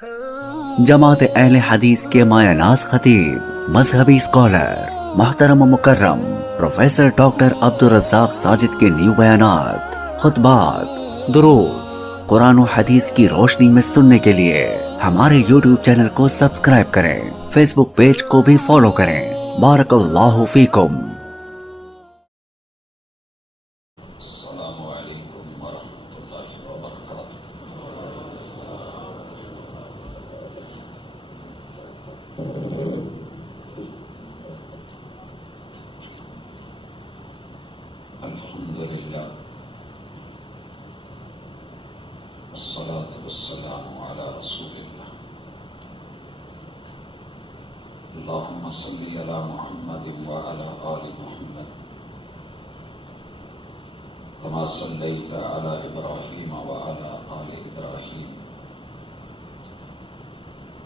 جماعت اہل حدیث کے مایہ ناز خطیب، مذہبی اسکالر، محترم و مکرم پروفیسر ڈاکٹر عبدالرزاق ساجد کے نیو بیانات، خطبات، دروس قرآن و حدیث کی روشنی میں سننے کے لیے ہمارے یوٹیوب چینل کو سبسکرائب کریں، فیس بک پیج کو بھی فالو کریں۔ بارک اللہ فیکم۔ السلام علیکم ورحمۃ اللہ وبرکاتہ۔ الحمد للہ والصلاة والسلام علی رسول اللہ۔ اللہم صلی علی محمد وعلی آل محمد كما صليت على إبراهيم وعلى آل إبراهيم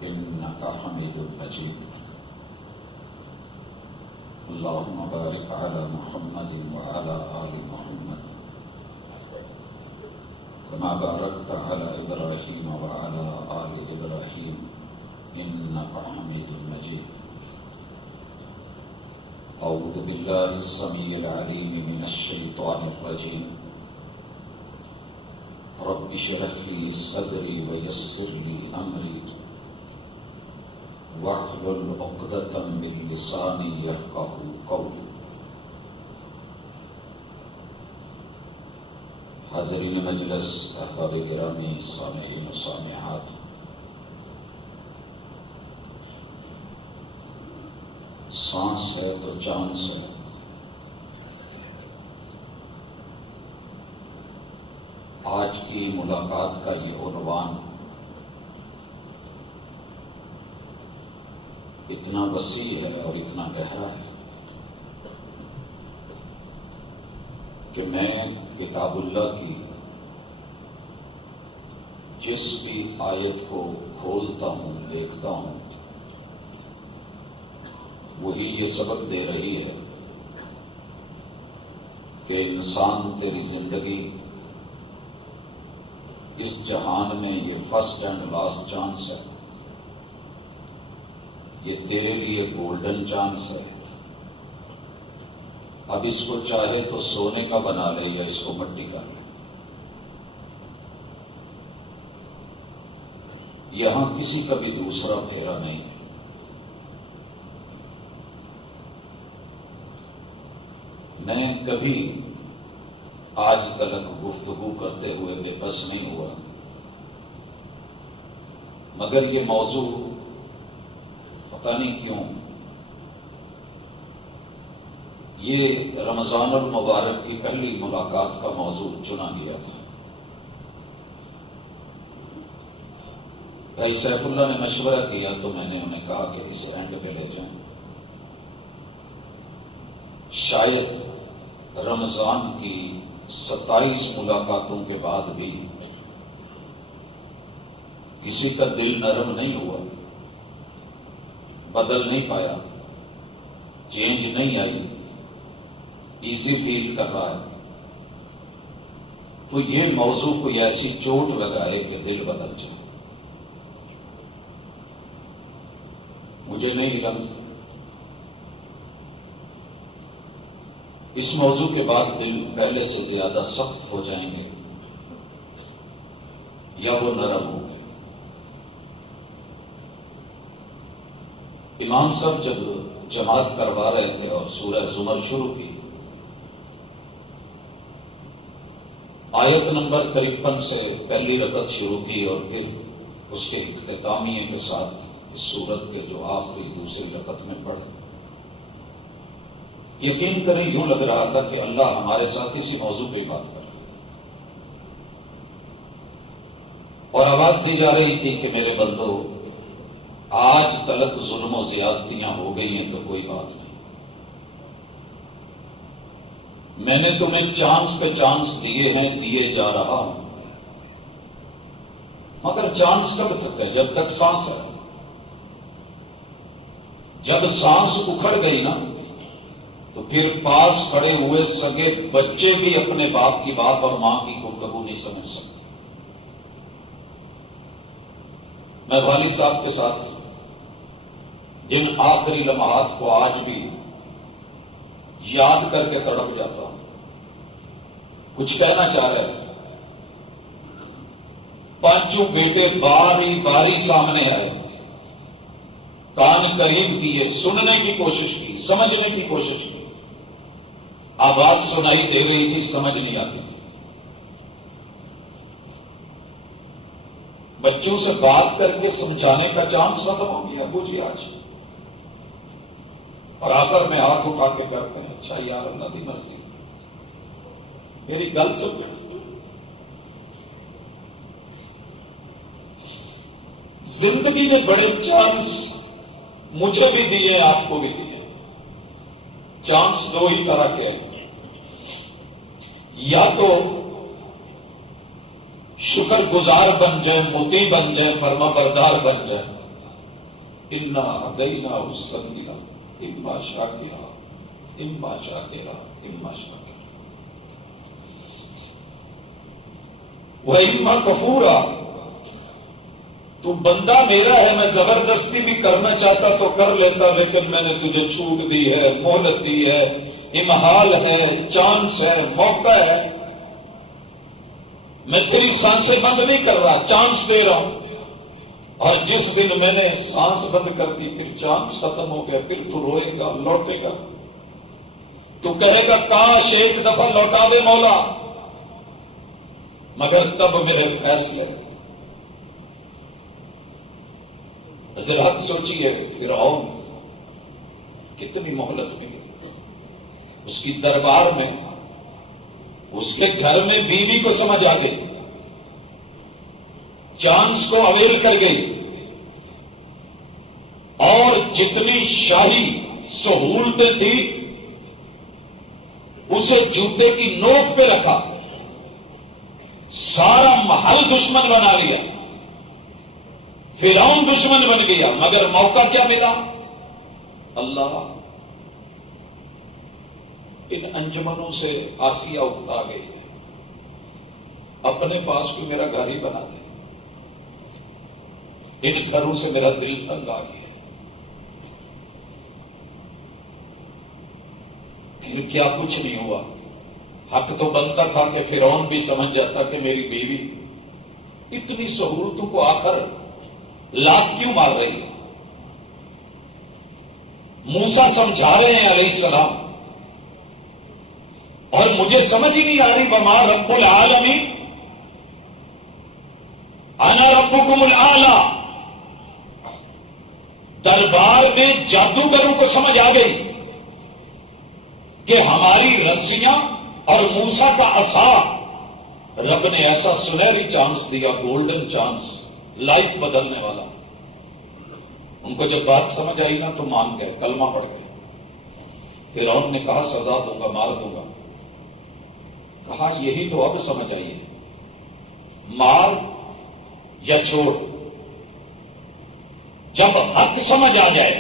إنك حميد مجيد۔ اللهم بارك على محمد وعلى آل محمد كما باركت على إبراهيم وعلى آل إبراهيم إنك حميد مجيد۔ أعوذ بالله السميع العليم من الشيطان الرجيم۔ رب اشرح لي صدري ويسر لي أمري واحلل عقدة من لساني يفقهوا قولي۔ حاضرین مجلس، احباب گرامی، سامعین و سامعات، سانس ہے تو چانس ہے۔ آج کی ملاقات کا یہ عنوان اتنا وسیع ہے اور اتنا گہرا ہے کہ میں کتاب اللہ کی جس بھی آیت کو کھولتا ہوں، دیکھتا ہوں، وہی یہ سبق دے رہی ہے کہ انسان، تیری زندگی اس جہان میں یہ فرسٹ اینڈ لاسٹ چانس ہے، یہ تیرے لیے گولڈن چانس ہے۔ اب اس کو چاہے تو سونے کا بنا لے یا اس کو مٹی کا لے۔ یہاں کسی کا بھی دوسرا پھیرا نہیں۔ میں کبھی آج تک گفتگو کرتے ہوئے بے بس نہیں ہوا، مگر یہ موضوع پتہ نہیں کیوں یہ رمضان المبارک کی پہلی ملاقات کا موضوع چنا گیا تھا۔ بھائی سیف اللہ نے مشورہ کیا تو میں نے انہیں کہا کہ اس اینڈ پہ لے جائیں۔ شاید رمضان کی 27 ملاقاتوں کے بعد بھی کسی کا دل نرم نہیں ہوا، بدل نہیں پایا، چینج نہیں آئی، ایزی فیل کر رہا ہے، تو یہ موضوع کوئی ایسی چوٹ لگائے کہ دل بدل جائے۔ مجھے نہیں لگا اس موضوع کے بعد دل پہلے سے زیادہ سخت ہو جائیں گے یا وہ نرم ہوں گے۔ امام صاحب جب جماعت کروا رہے تھے اور سورہ زمر شروع کی، آیت نمبر 53 سے پہلی رکعت شروع کی اور پھر اس کے اختتامیہ کے ساتھ اس سورت کے جو آخری دوسری رکعت میں پڑھے، یقین کریں یوں لگ رہا تھا کہ اللہ ہمارے ساتھ اسی موضوع پہ بات کر رہا تھا، اور آواز دی جا رہی تھی کہ میرے بندو، آج تلک ظلم و زیادتیاں ہو گئی ہیں تو کوئی بات نہیں، میں نے تمہیں چانس پہ چانس دیے ہیں، دیے جا رہا ہوں، مگر چانس کب تک ہے؟ جب تک سانس ہے۔ جب سانس اکھڑ گئی نا تو پھر پاس کھڑے ہوئے سگے بچے بھی اپنے باپ کی بات اور ماں کی گفتگو نہیں سمجھ سکتے۔ میں والد صاحب کے ساتھ جن آخری لمحات کو آج بھی یاد کر کے تڑپ جاتا ہوں. کچھ کہنا چاہ رہے ہیں. پانچوں بیٹے باری باری سامنے آئے, کان قریب کیے, سننے کی کوشش کی, سمجھنے کی کوشش کی. آواز سنائی دے رہی تھی, سمجھ نہیں آتی تھی. بچوں سے بات کر کے سمجھانے کا چانس ختم ہو گیا. ابو جی آج, اور آخر میں ہاتھ اٹھا کے کرتے ہیں, اچھا یار اللہ کی مرضی, میری گل سن. زندگی نے بڑے چانس مجھے بھی دیے, آپ کو بھی دیے. چانس دو ہی طرح کے ہیں, یا تو شکر گزار بن جائے, مطیع بن جائے, فرما بردار بن جائے. انا ہدیناہ السبیل اما شاکرا اما شاکرا اما شاکرا واما کفورا. تو بندہ میرا ہے, میں زبردستی بھی کرنا چاہتا تو کر لیتا, لیکن میں نے تجھے چھوٹ دی ہے, مہلت دی ہے, امہال ہے, چانس ہے, موقع ہے. میں تیری سانسیں بند نہیں کر رہا, چانس دے رہا ہوں. اور جس دن میں نے سانس بند کر دی, پھر چانس ختم ہو گیا, پھر تو روئے گا, لوٹے گا, تو کہے گا کاش ایک دفعہ لوٹا دے مولا. مگر تب میرے فیصلے. حضرات سوچیے, فرعون کتنی مہلت ملی اس کی دربار میں, اس کے گھر میں بیوی کو سمجھ آ گئی, چانس کو اویل کر گئی, اور جتنی شاہی سہولتیں تھی اسے جوتے کی نوک پہ رکھا, سارا محل دشمن بنا لیا, فرعون دشمن بن گیا. مگر موقع کیا ملا؟ اللہ ان انجمنوں سے آسیہ اٹھا گئی, اپنے پاس بھی میرا گھر ہی بنا دے. ان گھروں سے میرا دل تنگ آ گیا. پھر کیا کچھ نہیں ہوا. حق تو بنتا تھا کہ فرعون بھی سمجھ جاتا کہ میری بیوی اتنی سہولتوں کو آخر لات کیوں مار رہی ہے. موسیٰ سمجھا رہے ہیں علیہ السلام, اور مجھے سمجھ ہی نہیں آ رہی. وما رب العالمین انا ربکم الاعلی. دربار میں جادوگروں کو سمجھ آ گئی کہ ہماری رسیاں اور موسیٰ کا عصا, رب نے ایسا سنہری چانس دیا, گولڈن چانس, لائف بدلنے والا. ان کو جب بات سمجھ آئی نا تو مان گئے, کلمہ پڑھ گئے. فرعون نے کہا سزا دوں گا, مار دوں گا. کہا یہی تو اب سمجھ آئیے, مار یا چھوڑ. جب حق سمجھ آ جائے,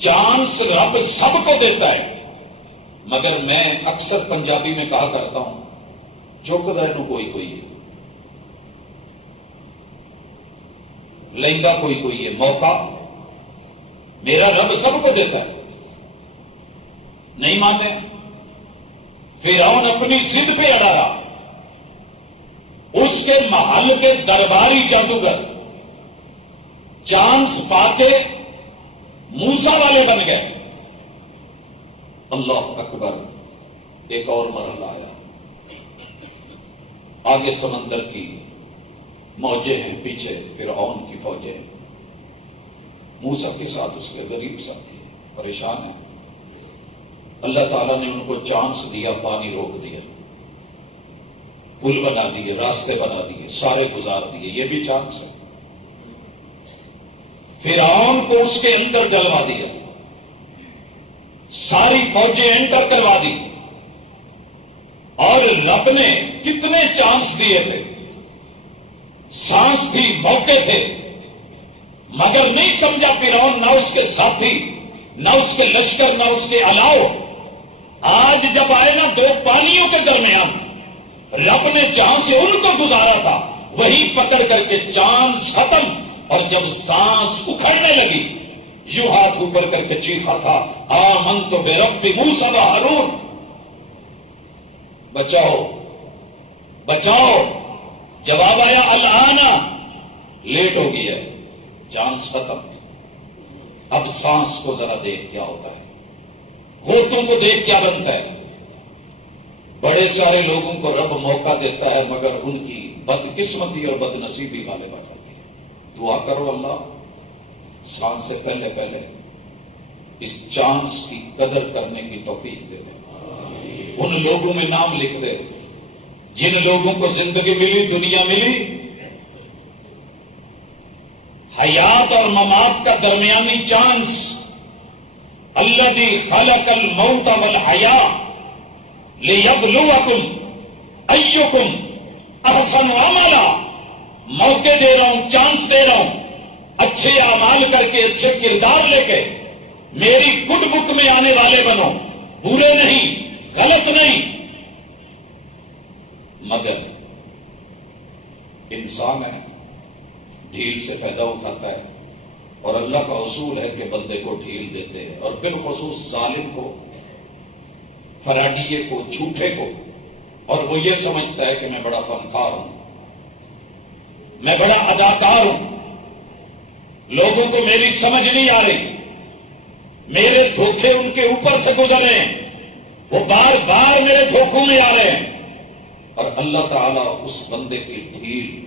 چانس رب سب کو دیتا ہے, مگر میں اکثر پنجابی میں کہا کرتا ہوں, چکتا ہے کوئی کوئی ہے, لہنگا کوئی کوئی ہے. موقع میرا رب سب کو دیتا ہے. نہیں مانتے. فرعون اپنی ضد پہ اڑا رہا. اس کے محل کے درباری جادوگر چانس پا کے موسیٰ والے بن گئے. اللہ اکبر. ایک اور مرحلہ آیا. آگے سمندر کی موجیں ہیں, پیچھے فرعون کی فوجیں. موسیٰ کے ساتھ اس کے غریب ساتھی پریشان ہیں. اللہ تعالیٰ نے ان کو چانس دیا, پانی روک دیا, پل بنا دیے, راستے بنا دیے, سارے گزار دیے. یہ بھی چانس ہے. فرعون کو اس کے اندر ڈلوا دیا, ساری فوجیں انٹر کروا دی. اور رب نے کتنے چانس دیے تھے, سانس تھی, موقع تھے, مگر نہیں سمجھا فرعون, نہ اس کے ساتھی, نہ اس کے لشکر, نہ اس کے علاؤ. آج جب آئے نا دو پانیوں کے درمیان, رب نے جہاں سے ان کو گزارا تھا وہی پکڑ کر کے چاند ختم، اور جب سانس اکھڑنے لگی یوں ہاتھ اوپر کر کے چیخا تھا آمنت برب موسیٰ و ہارون، بچاؤ بچاؤ، جواب آیا الآنا، لیٹ ہو گیا، چانس ختم، اب سانس کو ذرا دیکھ کیا ہوتا ہے، ہوتوں کو دیکھ کیا بنتا ہے۔ بڑے سارے لوگوں کو رب موقع دیتا ہے مگر ان کی بدقسمتی اور بد نصیبی غالب آ جاتی ہے۔ دعا کرو اللہ سانس سے پہلے پہلے اس چانس کی قدر کرنے کی توفیق دے دے، ان لوگوں میں نام لکھ دے جن لوگوں کو زندگی ملی، دنیا ملی، حیات اور ممات کا درمیانی چانس، الذی خلق الموت والحیاء لیبلوکم ایکم احسن عملا، موقع دے رہا ہوں، چانس دے رہا ہوں، اچھے اعمال کر کے اچھے کردار لے کے میری گڈ بک میں آنے والے بنو، برے نہیں، غلط نہیں۔ مگر انسان ہے، ڈھیل سے فائدہ اٹھاتا ہے، اور اللہ کا اصول ہے کہ بندے کو ڈھیل دیتے ہیں، اور بالخصوص ظالم کو، فراڈیے کو، جھوٹے کو، اور وہ یہ سمجھتا ہے کہ میں بڑا فنکار ہوں، میں بڑا اداکار ہوں، لوگوں کو میری سمجھ نہیں آ رہی، میرے دھوکے ان کے اوپر سے گزرے ہیں، وہ بار بار میرے دھوکوں میں آ رہے ہیں، اور اللہ تعالیٰ اس بندے کی ڈھیل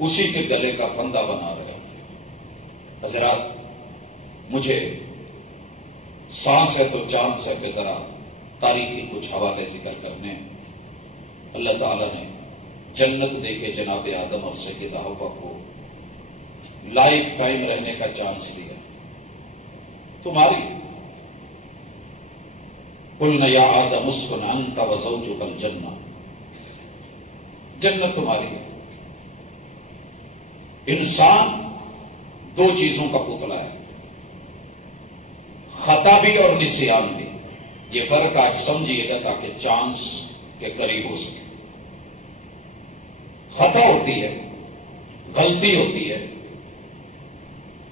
اسی کے گلے کا پھندا بنا رہے ہیں۔ حضرات مجھے سانس ہے تو چاند سے پہ ذرا تاریخی کچھ حوالے ذکر کرنے۔ اللہ تعالیٰ نے جنت دے کے جناب آدم اور سیدہ حوا کو لائف ٹائم رہنے کا چانس دیا، تمہاری قلنا یا آدم اسکن انت وزوجک الجنہ، جنت تمہاری ہے۔ انسان دو چیزوں کا پتلا ہے، خطا بھی اور نسیان بھی، یہ فرق آج سمجھیے گا تاکہ چانس کے قریب ہو سکے۔ خطا ہوتی ہے، غلطی ہوتی ہے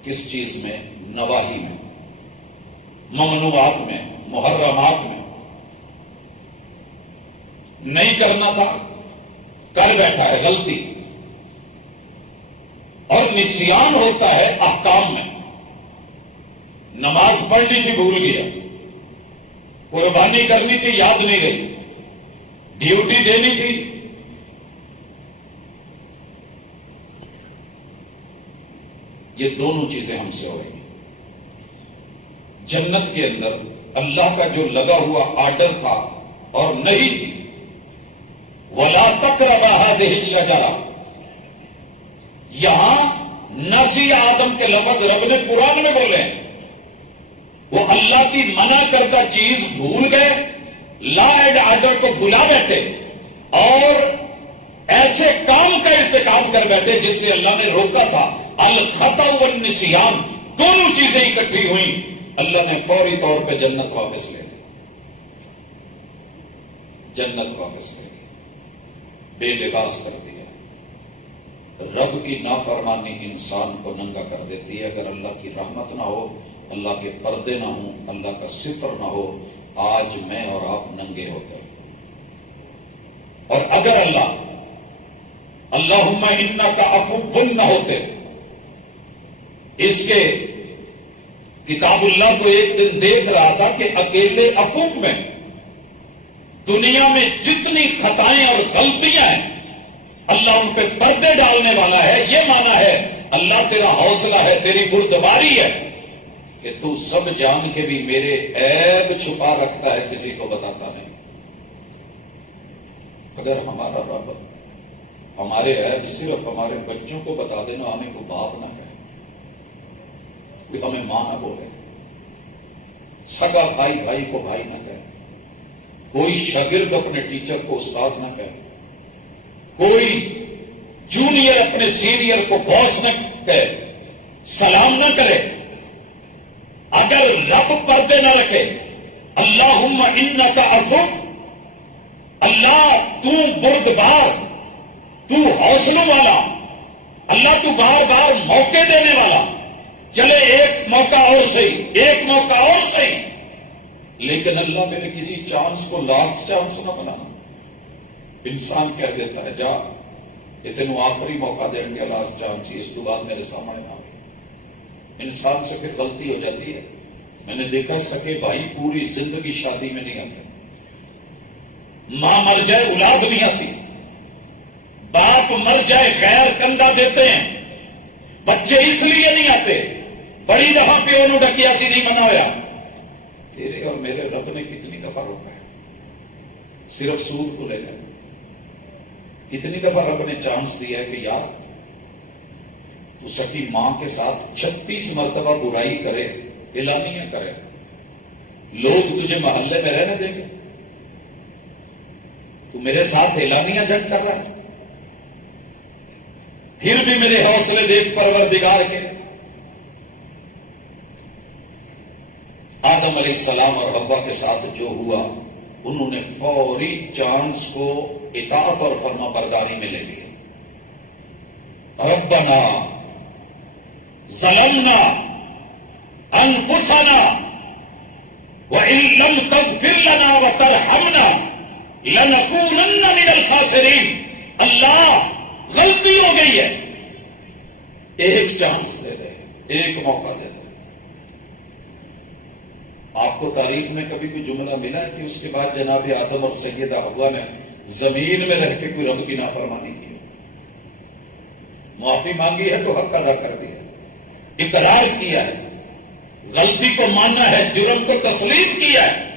کس چیز میں؟ نواہی میں، ممنوعات میں، محرمات میں، نہیں کرنا تھا کر بیٹھا ہے، غلطی۔ اور نسیان ہوتا ہے احکام میں، نماز پڑھنی تھی بھول گیا، قربانی کرنی تھی یاد نہیں گئی، ڈیوٹی دینی تھی، یہ دونوں چیزیں ہم سے ہو رہی ہیں۔ جنت کے اندر اللہ کا جو لگا ہوا آرڈر تھا اور نہیں تھی، وَلَا تَقْرَبَا هَٰذِهِ الشَّجَرَةَ، یہاں نسی آدم کے لفظ رب نے قرآن میں بولے ہیں، وہ اللہ کی منع کردہ چیز بھول گئے، لا اینڈ آرڈر کو بھلا بیٹھے، اور ایسے کام کا ارتکاب کر بیٹھے جس سے اللہ نے روکا تھا۔ الخطأ والنسیان دونوں چیزیں اکٹھی ہوئیں، اللہ نے فوری طور پہ جنت واپس لے لی، جنت واپس لے لی، بے لباس کر دیا۔ رب کی نافرمانی انسان کو ننگا کر دیتی ہے۔ اگر اللہ کی رحمت نہ ہو، اللہ کے پردے نہ ہوں، اللہ کا ستر نہ ہو، آج میں اور آپ ننگے ہوتے ہیں۔ اور اگر اللہم انکا عفو نہ ہوتے، اس کے کتاب اللہ کو ایک دن دیکھ رہا تھا کہ اکیلے افوق میں دنیا میں جتنی خطائیں اور غلطیاں ہیں اللہ ان پہ پردے ڈالنے والا ہے۔ یہ مانا ہے اللہ تیرا حوصلہ ہے، تیری بردباری ہے کہ تو سب جان کے بھی میرے عیب چھپا رکھتا ہے، کسی کو بتاتا نہیں۔ اگر ہمارا رب ہمارے عیب صرف ہمارے بچوں کو بتا دینا، ہمیں کو باپ نہ کہے، کوئی ہمیں ماں نہ بولے، سگا بھائی بھائی کو بھائی نہ کہے، کوئی شاگرد اپنے ٹیچر کو استاذ نہ کہے، کوئی جونیئر اپنے سینئر کو باس نہ کہے، سلام نہ کرے۔ اگر رب پردے نہ رکھے، اللہم انکا عفو، اللہ تو بردبار، تو حوصلوں والا اللہ، تو بار بار موقع دینے والا، چلے ایک موقع اور صحیح، ایک موقع اور صحیح، لیکن اللہ میرے کسی چانس کو لاسٹ چانس نہ بنانا۔ انسان کہہ دیتا ہے جا یہ تینوں آخری موقع دیں گے، لاسٹ چانس، اس کے بعد میرے سامنے نہ آئے۔ انسان سے پھر غلطی ہو جاتی ہے۔ میں نے دیکھا سکے بھائی پوری زندگی شادی میں نہیں آتے، ماں مر جائے اولاد نہیں آتی، باپ مر جائے غیر کندھا دیتے ہیں، بچے اس لیے نہیں آتے، بڑی دفعہ پیو نو ڈکیاسی نہیں بنا ہوا۔ تیرے اور میرے رب نے کتنی دفعہ روکا ہے، صرف سود کو لے گا۔ کتنی دفعہ رب نے چانس دیا ہے کہ یار تو سکی ماں کے ساتھ 36 مرتبہ برائی کرے، اعلانیہ کرے، لوگ تجھے محلے میں رہنے دیں گے، تو میرے ساتھ اعلانیہ جنگ کر رہا ہے، پھر بھی میرے حوصلے دیکھ پروردگار کے۔ آدم علیہ السلام اور حوا کے ساتھ جو ہوا، انہوں نے فوری چانس کو اطاعت اور فرما برداری میں لے لیا۔ ربنا ظلمنا انفسنا وان لم تغفر لنا وترحمنا لنکونن من الخاسرین۔ اللہ غلطی ہو گئی ہے، ایک چانس دے دے، ایک موقع دے دے۔ آپ کو تاریخ میں کبھی کوئی جملہ ملا ہے کہ اس کے بعد جناب آدم اور سیدہ حوا نے زمین میں رہ کے کوئی رب کی نافرمانی کی؟ معافی مانگی ہے تو حق ادا کر دیا، اقرار کیا ہے، غلطی کو مانا ہے، جرم کو تسلیم کیا ہے،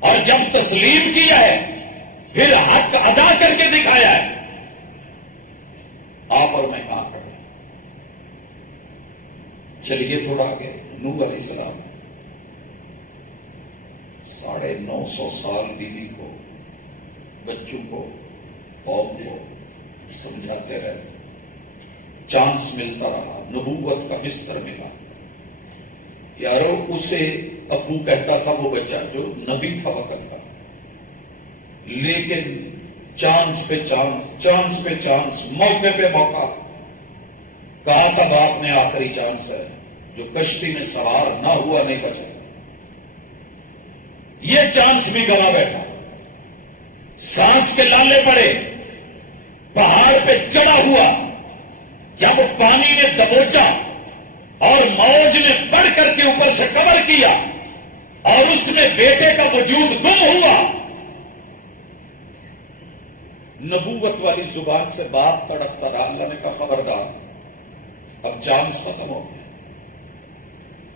اور جب تسلیم کیا ہے پھر حق ادا کر کے دکھایا ہے۔ آپ اور میں کہاں کھڑے؟ چلیے تھوڑا آگے۔ نوح علیہ السلام 950 سال بیوی کو، بچوں کو، قوم کو سمجھاتے رہے، چانس ملتا رہا، نبوت کا بستر ملا۔ یارو اسے ابو کہتا تھا وہ بچہ جو نبی تھا وقت کا، لیکن چانس پہ چانس، چانس پہ چانس، موقع پہ موقع۔ کہا تھا باپ نے آخری چانس ہے، جو کشتی میں سوار نہ ہوا نہیں بچا، یہ چانس بھی گوا بیٹھا۔ سانس کے لالے پڑے، پہاڑ پہ چڑھا ہوا، جب پانی نے دبوچا اور موج نے بڑھ کر کے اوپر سے کور کیا اور اس میں بیٹے کا وجود گم ہوا، نبوت والی زبان سے بات تڑپتا رہا۔ اللہ نے کہا خبردار، اب چانس ختم ہو گیا،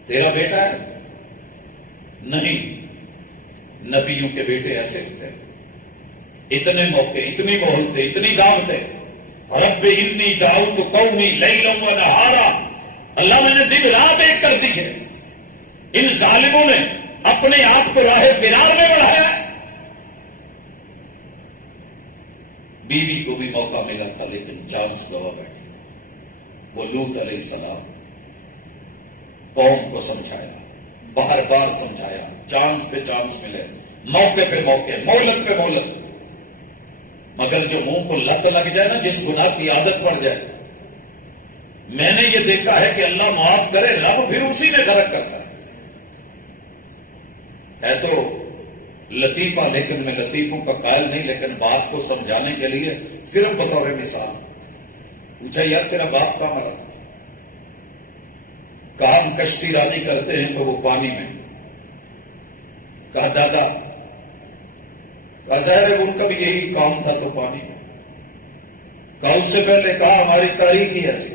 تیرا بیٹا ہے نہیں۔ نبیوں کے بیٹے ایسے ہوتے ہیں، اتنے موقع، اتنی مہلتیں، اتنی دعوتیں۔ رب انی دعوت قومی لیلا و نہارا، اللہ میں نے دن رات ایک کر دی ہے۔ ان ظالموں نے اپنے آپ کو راہ فرار میں بڑھایا ہے۔ بیوی کو بھی موقع ملا تھا لیکن چانس گوا بیٹھے۔ وہ لوط علیہ السلام قوم کو سمجھایا، بار بار سمجھایا، چانس پہ چانس ملے، موقع پہ موقع، مہلت پہ مہلت، مگر جو منہ کو لت لگ جائے نا، جس گناہ کی عادت پڑ جائے، میں نے یہ دیکھا ہے کہ اللہ معاف کرے، رب پھر اسی میں غرق کرتا ہے تو لطیفہ، لیکن میں لطیفوں کا قائل نہیں، لیکن بات کو سمجھانے کے لیے صرف بطور مثال پوچھا، یار تیرا باپ کہاں مرا تھا؟ کہا ہم کشتی رانی کرتے ہیں تو وہ پانی میں۔ کہا دادا؟ کہا ظاہر ہے ان کا بھی یہی کام تھا تو پانی میں۔ کہا اس سے پہلے؟ کہا ہماری تاریخ ہی ایسی۔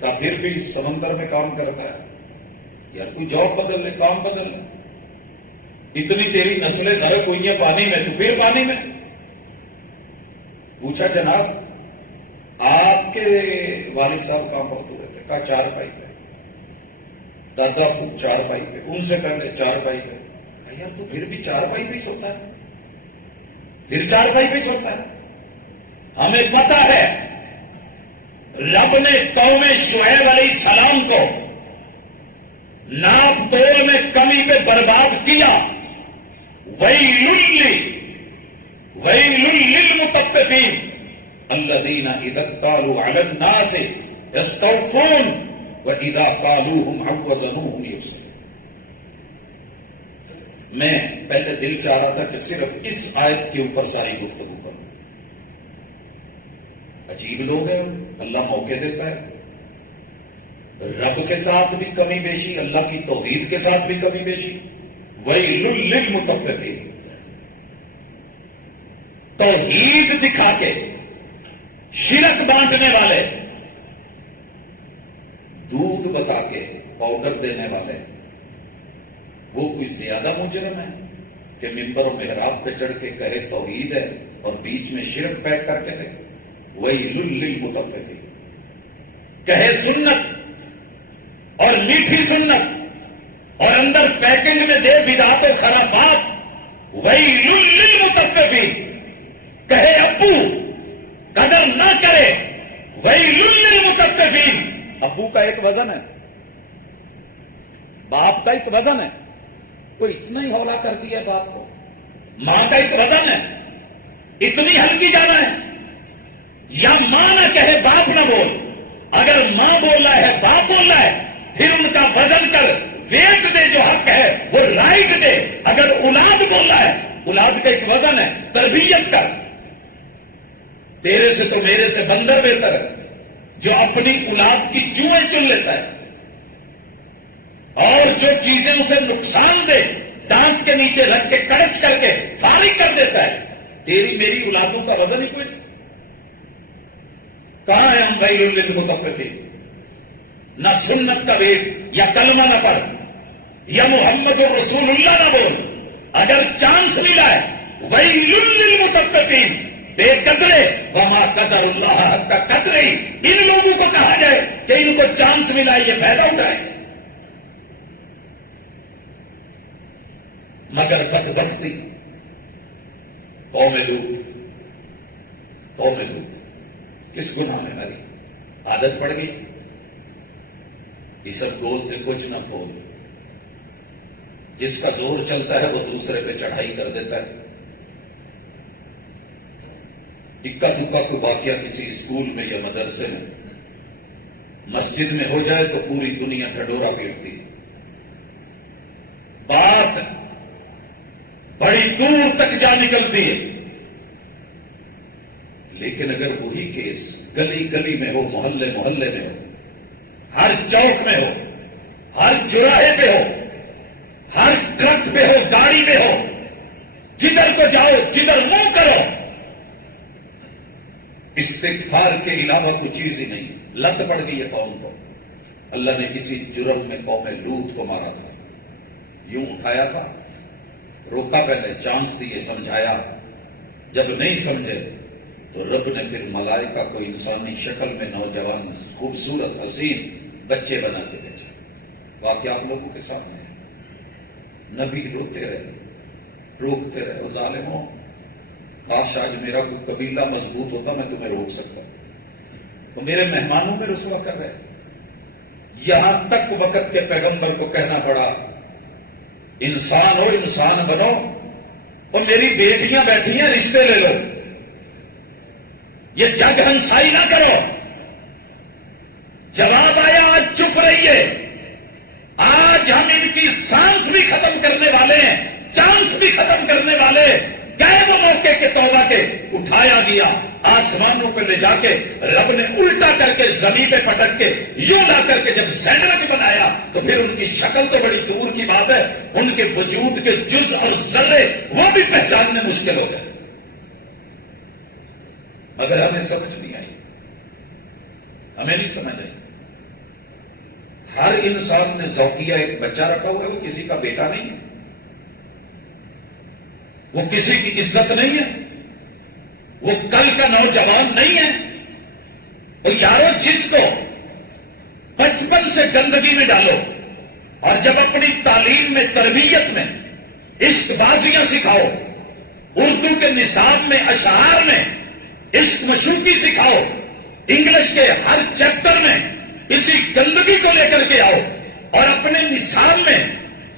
کہا پھر بھی سمندر میں کام کرتا ہے، یار کوئی جاب بدل لے، کام بدل لے، اتنی تیری نسلیں غرق ہوئی ہیں پانی میں، تو پھر پانی میں۔ پوچھا جناب آپ کے والد صاحب کہاں فوت ہوئے تھے؟ کہا 4 بھائی پہ۔ دادا 4 بھائی پہ، ان سے پہلے 4 بھائی پہ۔ کہا یار تو پھر بھی 4 بھائی پہ ہی سوتا ہے، پھر 4 بھائی پہ ہی سوتا ہے۔ ہمیں پتا ہے رب نے قوم شعیب علیہ السلام کو ناپ تول میں کمی پہ برباد کیا۔ وَيْلٌ لِّلْمُطَفِّفِينَ، الذین اذا اکتالوا علی الناس یستوفون واذا قالوهم او وزنوهم یخسرون. میں پہلے دل چاہ رہا تھا کہ صرف اس آیت کے اوپر ساری گفتگو کروں. عجیب لوگ ہیں، اللہ موقع دیتا ہے. رب کے ساتھ بھی کمی بیشی، اللہ کی توحید کے ساتھ بھی کمی بیشی. ویل للمطففین، توحید دکھا کے شرک بانٹنے والے، دودھ بتا کے پاؤڈر دینے والے، وہ کوئی زیادہ مجرم ہے کہ ممبر و محراب پہ چڑھ کے کہے توحید ہے اور بیچ میں شرک پیک کر کے دے. ویل للمطففین، کہے سنت اور میٹھی سنت اور اندر پیکنگ میں دے بدعات و خرافات. ویل للمطففین، کہے ابو قدر نہ کرے. ویل للمطففین، ابو کا ایک وزن ہے، باپ کا ایک وزن ہے. کوئی اتنا ہی ہولا کر دیا باپ کو. ماں کا ایک وزن ہے، اتنی ہلکی جانا ہے. یا ماں نہ کہے باپ نہ بول. اگر ماں بول رہا ہے باپ بول رہا ہے پھر ان کا وزن کر، ویٹ دے، جو حق ہے وہ رائٹ دے. اگر اولاد بول رہا ہے، اولاد کا ایک وزن ہے، تربیت کر. تیرے سے تو میرے سے بندر بہتر ہے جو اپنی اولاد کی چوہیں چن لیتا ہے اور جو چیزیں اسے نقصان دے دانت کے نیچے رکھ کے کڑچ کر کے فارغ کر دیتا ہے. تیری میری اولادوں کا وزن ہی کوئی نہیں. کہاں ہے ہم ویل للمطففین؟ نہ سنت کا ویٹ یا کلمہ نہ پڑھ یا محمد رسول اللہ نہ بول. اگر چانس ملا ہے ویل للمطففین، بے قدرے وما قدر اللہ حق کا قدر ہی، ان لوگوں کو کہا جائے کہ ان کو چانس ملا ہے یہ فائدہ اٹھائیں. مگر بدبختی قوم لوط کس گناہ میں مری؟ عادت پڑ گئی تھی. یہ سب بولتے کچھ نہ بول. جس کا زور چلتا ہے وہ دوسرے پہ چڑھائی کر دیتا ہے. اکا دکا کو واقعہ کسی اسکول میں یا مدرسے میں مسجد میں ہو جائے تو پوری دنیا ڈھڈورا پیٹتی ہے. بات بڑی دور تک جا نکلتی ہے. لیکن اگر وہی کیس گلی گلی میں ہو، محلے محلے میں ہو، ہر چوک میں ہو، ہر چوراہے پہ ہو، ہر ٹرک پہ ہو، گاڑی پہ ہو، جدھر کو جاؤ، جدھر منہ کرو، استغفار کے علاوہ کوئی چیز ہی نہیں. لت پڑ گئی ہے قوم کو. اللہ نے اسی جرم میں قوم لوط کو مارا تھا. یوں اٹھایا تھا، روکا، پہلے چانس دیے، سمجھایا. جب نہیں سمجھے تو رب نے پھر ملائکہ کو انسانی شکل میں نوجوان خوبصورت حسین بچے بنا کے بھیجا. واقعہ آپ لوگوں کے سامنے ہے. نبی روتے رہے، روکتے رہے. اور ظالموں، کاش آج میرا کوئی قبیلہ مضبوط ہوتا میں تمہیں روک سکتا. تو میرے مہمانوں میں رسوا کر رہے. یہاں تک وقت کے پیغمبر کو کہنا پڑا انسان ہو، انسان بنو. اور میری بیٹیاں بیٹھی ہیں، رشتے لے لو. یہ جگ ہنسائی نہ کرو. جواب آیا آج چپ رہیے. آج ہم ان کی سانس بھی ختم کرنے والے ہیں، چانس بھی ختم کرنے والے. گئے وہ موقع کے توبہ کے، اٹھایا گیا آسمانوں پہ لے جا کے رب نے الٹا کر کے زمین پہ پٹک کے یوں لا کر کے جب سینڈوچ بنایا تو پھر ان کی شکل تو بڑی دور کی بات ہے، ان کے وجود کے جز اور ذرے وہ بھی پہچاننے مشکل ہو گئے. مگر ہمیں سمجھ نہیں آئی، ہمیں نہیں سمجھ آئی. ہر انسان نے ذوقیہ ایک بچہ رکھا ہوا ہے، وہ کسی کا بیٹا نہیں ہے، وہ کسی کی عزت نہیں ہے، وہ کل کا نوجوان نہیں ہے. اور یارو جس کو بچپن سے گندگی میں ڈالو اور جب اپنی تعلیم میں، تربیت میں عشق بازیاں سکھاؤ، اردو کے نصاب میں، اشعار میں عشق مشوقی سکھاؤ، انگلش کے ہر چیپٹر میں اسی گندگی کو لے کر کے آؤ اور اپنے نصاب میں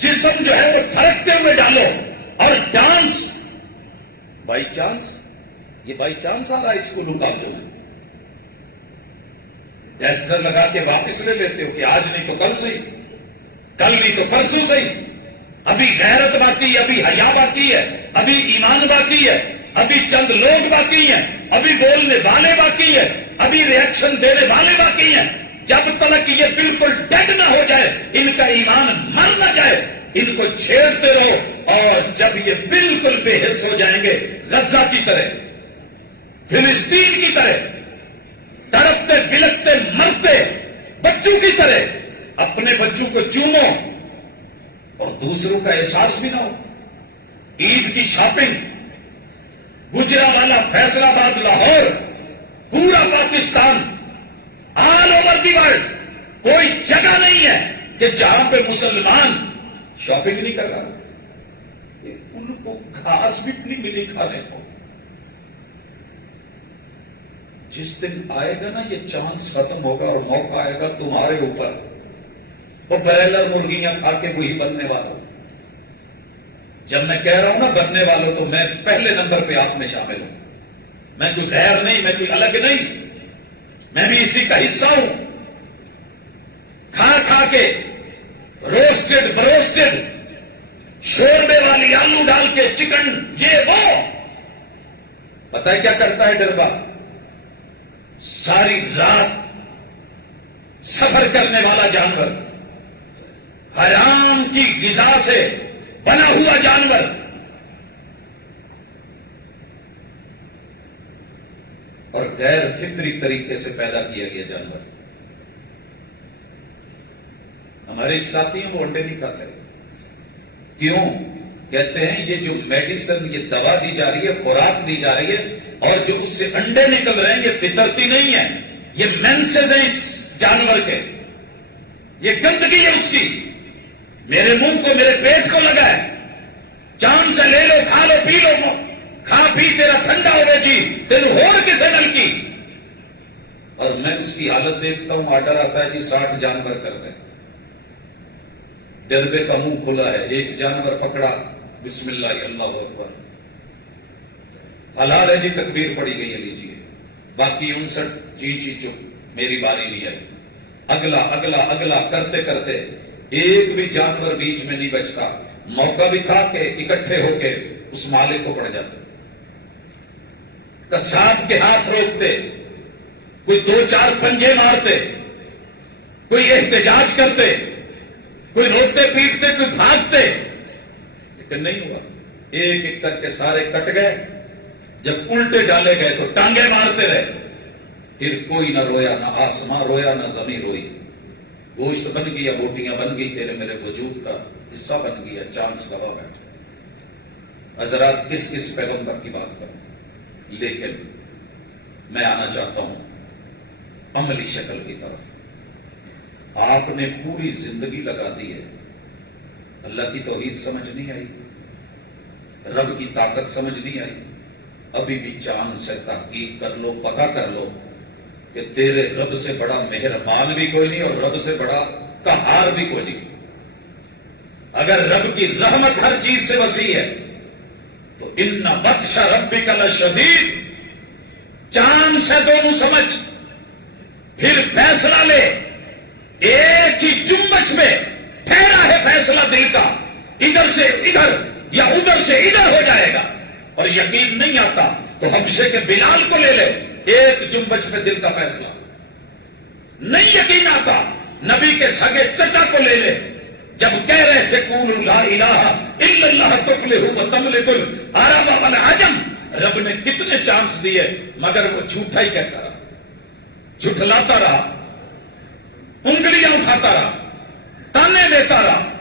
جسم جو ہے وہ تھرکتے ہوئے ڈالو. اور ڈانس بائی چانس یہ بائی چانس آ رہا ہے اسکولوں کالجوں میں، ٹیسٹر لگا کے واپس لے لیتے ہو کہ آج نہیں تو کل صحیح، کل نہیں تو پرسوں صحیح. ابھی غیرت باقی ہے، ابھی حیا باقی ہے، ابھی ایمان باقی ہے، ابھی چند لوگ باقی ہیں، ابھی بولنے والے باقی ہیں، ابھی ریئیکشن دینے والے باقی ہیں. جب تک یہ بالکل ڈیڈ نہ ہو جائے، ان کا ایمان مر نہ جائے، ان کو چھیڑتے رہو. اور جب یہ بالکل بے حس ہو جائیں گے، غزہ کی طرح، فلسطین کی طرح، تڑپتے بلکتے مرتے بچوں کی طرح اپنے بچوں کو چومو اور دوسروں کا احساس بھی نہ ہو. عید کی شاپنگ، گجرانوالہ، فیصل آباد، لاہور، پورا Pakistan, all over the world, کوئی جگہ نہیں ہے کہ جہاں پہ مسلمان شاپنگ نہیں کر رہا. ان کو گھاس بھی نہیں ملی کھانے کو. جس دن آئے گا نا یہ چانس ختم ہوگا اور موقع آئے گا تمہارے اوپر، تو برائلر مرغیاں کھا کے وہی بننے والوں. جب میں کہہ رہا ہوں نا بننے والوں، تو میں پہلے نمبر پہ آپ میں شامل ہوں. میں کوئی غیر نہیں، میں کوئی الگ نہیں، میں بھی اسی کا حصہ ہوں. کھا کھا کے روسٹڈ بروسٹڈ، شوربے والی آلو ڈال کے چکن، یہ وہ پتہ ہے کیا کرتا ہے ڈربا؟ ساری رات سفر کرنے والا جانور، حرام کی غذا سے بنا ہوا جانور، اور غیر فطری طریقے سے پیدا کیا گیا جانور. ہمارے ایک ساتھی ہیں، وہ انڈے نہیں کھاتے. کیوں؟ کہتے ہیں یہ جو میڈیسن، یہ دوا دی جا رہی ہے، خوراک دی جا رہی ہے، اور جو اس سے انڈے نکل رہے ہیں یہ فطرتی نہیں ہے، یہ مینسز ہیں اس جانور کے، یہ گندگی ہے اس کی. میرے منہ کو، میرے پیٹ کو لگا ہے، جان سے لے لو، کھا لو، پی لو، کھا پی تیرا ٹھنڈا ہو گیا جی، تیرے ہور کسے نل کی. اور میں اس کی حالت دیکھتا ہوں، آرڈر آتا ہے جی 60 جانور کر دیں. ڈربے کا منہ کھلا ہے، ایک جانور پکڑا، بسم اللہ، اللہ اکبر، حلال ہے جی، تکبیر پڑی گئی ہے، لیجیے. باقی 59 جی چپ، میری باری نہیں آئی. اگلا اگلا اگلا کرتے کرتے ایک بھی جانور بیچ میں نہیں بچتا. موقع بھی تھا کہ اکٹھے ہو کے اس مالک کو پڑ جاتے. قصاب کے ہاتھ روکتے، کوئی 2-4 پنجے مارتے، کوئی احتجاج کرتے، کوئی روکتے پیٹتے، کوئی بھاگتے، لیکن نہیں ہوا. ایک ایک کر کے سارے کٹ گئے. جب الٹے ڈالے گئے تو ٹانگے مارتے رہے. پھر کوئی نہ رویا، نہ آسمان رویا، نہ زمین روئی. گوشت بن گیا، بوٹیاں بن گئی، تیرے میرے وجود کا حصہ بن گیا. چانس گوا بیٹھے. حضرات کس کس پیغمبر کی بات کروں، لیکن میں آنا چاہتا ہوں عملی شکل کی طرف. آپ نے پوری زندگی لگا دی ہے، اللہ کی توحید سمجھ نہیں آئی، رب کی طاقت سمجھ نہیں آئی. ابھی بھی چاند سے تحقیق کر لو، پتہ کر لو کہ تیرے رب سے بڑا مہربان بھی کوئی نہیں اور رب سے بڑا قہار بھی کوئی نہیں. اگر رب کی رحمت ہر چیز سے وسیع ہے تو ان بطش ربک لشدید. چاند سے دونوں سمجھ، پھر فیصلہ لے. ایک ہی جنبش میں ٹھہرا ہے فیصلہ دل کا، ادھر سے ادھر یا ادھر سے ادھر ہو جائے گا. اور یقین نہیں آتا تو حبشے کے بلال کو لے لے، ایک جنبش میں دل کا فیصلہ. نہیں یقین آتا نبی کے سگے چچا کو لے لے، جب کہہ رہے تھے قولوا لا الہ الا اللہ تفلحوا وتملکوا العرب والعجم. رب نے کتنے چانس دیے مگر وہ جھوٹا ہی کہتا رہا، جھٹلاتا رہا، انگلیاں اٹھاتا رہا، تانے دیتا رہا،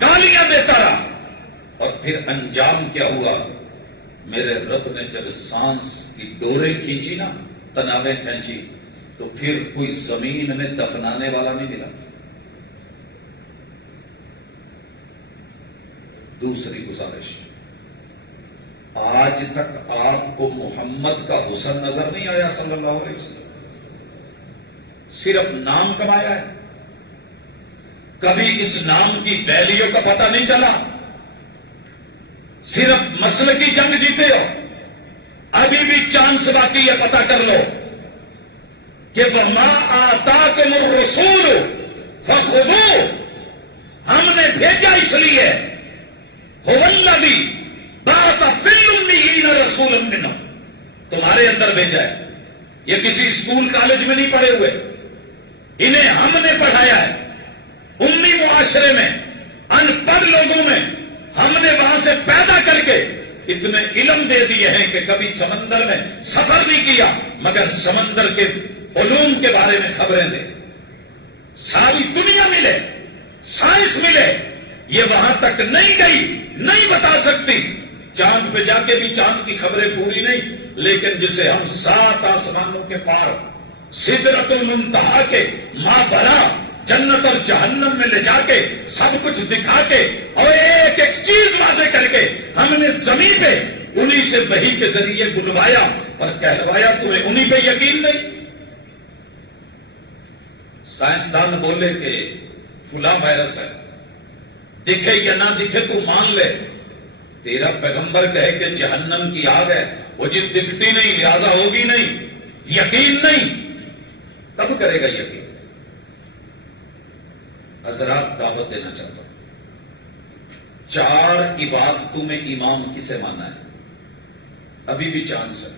گالیاں دیتا رہا. اور پھر انجام کیا ہوا؟ میرے رب نے جب سانس کی ڈوریں کھینچی نا، تنابیں کھینچی، تو پھر کوئی زمین میں دفنانے والا نہیں ملا. دوسری گزارش، آج تک آپ کو محمد کا حسن نظر نہیں آیا صلی اللہ علیہ وسلم؟ صرف نام کمایا ہے، کبھی اس نام کی ویلیو کا پتہ نہیں چلا. صرف مسلکی جنگ جیتے ہو، ابھی بھی چانس باقی ہے، پتہ کر لو کہ وما آتاکم الرسول فخذوہ، ہم نے بھیجا اس لیے هو الذی بعث فی الامیین رسولا منہم، تمہارے اندر بھیجا ہے. یہ کسی اسکول کالج میں نہیں پڑھے ہوئے، انہیں ہم نے پڑھایا ہے. امی معاشرے میں، ان پڑھ لوگوں میں ہم نے وہاں سے پیدا کر کے اتنے علم دے دیے ہیں کہ کبھی سمندر میں سفر نہیں کیا مگر سمندر کے علوم کے بارے میں خبریں دے. ساری دنیا ملے، سائنس ملے، یہ وہاں تک نہیں گئی، نہیں بتا سکتی. چاند پہ جا کے بھی چاند کی خبریں پوری نہیں، لیکن جسے ہم 7 آسمانوں کے پار سدرۃ المنتہا کے مابرا جنت اور جہنم میں لے جا کے سب کچھ دکھا کے اور ایک ایک چیز واضح کر کے ہم نے زمین پہ انہی سے وحی کے ذریعے بلوایا اور کہلوایا. تمہیں انہی پہ یقین نہیں؟ سائنسدان بولے کہ فلاں وائرس ہے، دکھے یا نہ دکھے تو مان لے. تیرا پیغمبر کہے کہ جہنم کی آگ ہے، وہ جب دکھتی نہیں لہذا ہوگی نہیں، یقین نہیں. کب کرے گا یقین؟ حضرات دعوت دینا چاہتا ہوں، 4 عبادتوں میں امام کسے مانا ہے؟ ابھی بھی چانس ہے.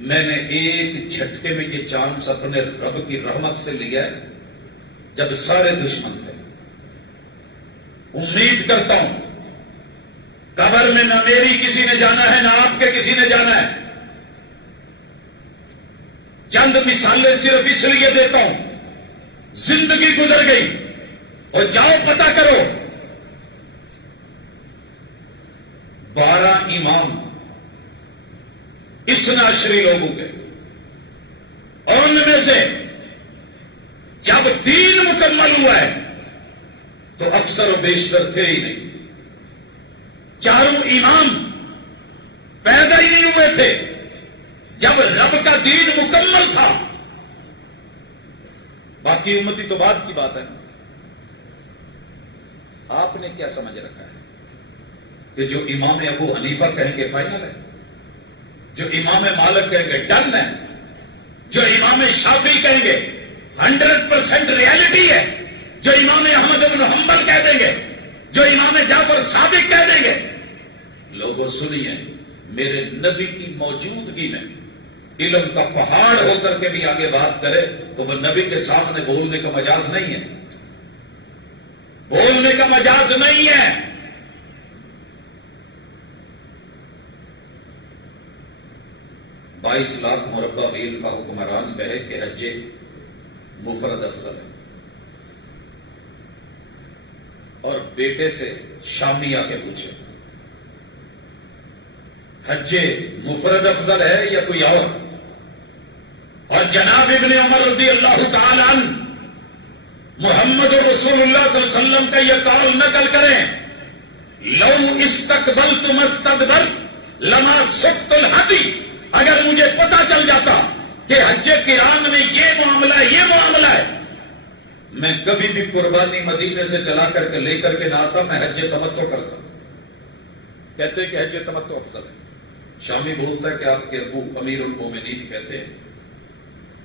میں نے ایک جھٹکے میں یہ چانس اپنے رب کی رحمت سے لیا ہے جب سارے دشمن تھے. امید کرتا ہوں قبر میں نہ میری کسی نے جانا ہے نہ آپ کے کسی نے جانا ہے. چند مثالیں صرف اس لیے دیتا ہوں، زندگی گزر گئی اور جاؤ پتہ کرو 12 امام اس ناشری لوگوں کے، اور ان میں سے جب دین مکمل ہوا ہے تو اکثر و بیشتر تھے ہی نہیں. 4 امام پیدا ہی نہیں ہوئے تھے جب رب کا دین مکمل تھا. باقی امتی تو بعد کی بات ہے. آپ نے کیا سمجھ رکھا ہے کہ جو امام ابو حنیفہ کہیں گے فائنل ہے، جو امام مالک کہیں گے ڈن ہے، جو امام شافعی کہیں گے 100% ریالٹی ہے، جو امام احمد بن حنبل کہہ دیں گے، جو امام جعفر صادق کہہ دیں گے. لوگوں سنیے، میرے نبی کی موجودگی میں علم کا پہاڑ ہو کر کے بھی آگے بات کرے تو وہ نبی کے سامنے بولنے کا مجاز نہیں ہے، بولنے کا مجاز نہیں ہے. بائیس لاکھ مربع میل کا حکمران کہے کہ حج مفرد افضل ہے، اور بیٹے سے شامی آ کے پوچھے حج مفرد افضل ہے یا کوئی اور جناب ابن عمر رضی اللہ تعالی عنہ محمد رسول اللہ صلی اللہ علیہ وسلم کا یہ قول نقل کریں، لو استقبلت مستقبل لما سقت الحدی، اگر مجھے پتا چل جاتا کہ حج قران میں یہ معاملہ ہے، یہ معاملہ ہے، میں کبھی بھی قربانی مدینے سے چلا کر کے لے کر کے نہ آتا، میں حج تمتع کرتا. کہتے ہیں کہ حج تمتع افضل ہے. شامی بولتا ہے کہ آپ کے ابو امیر المومنین کہتے ہیں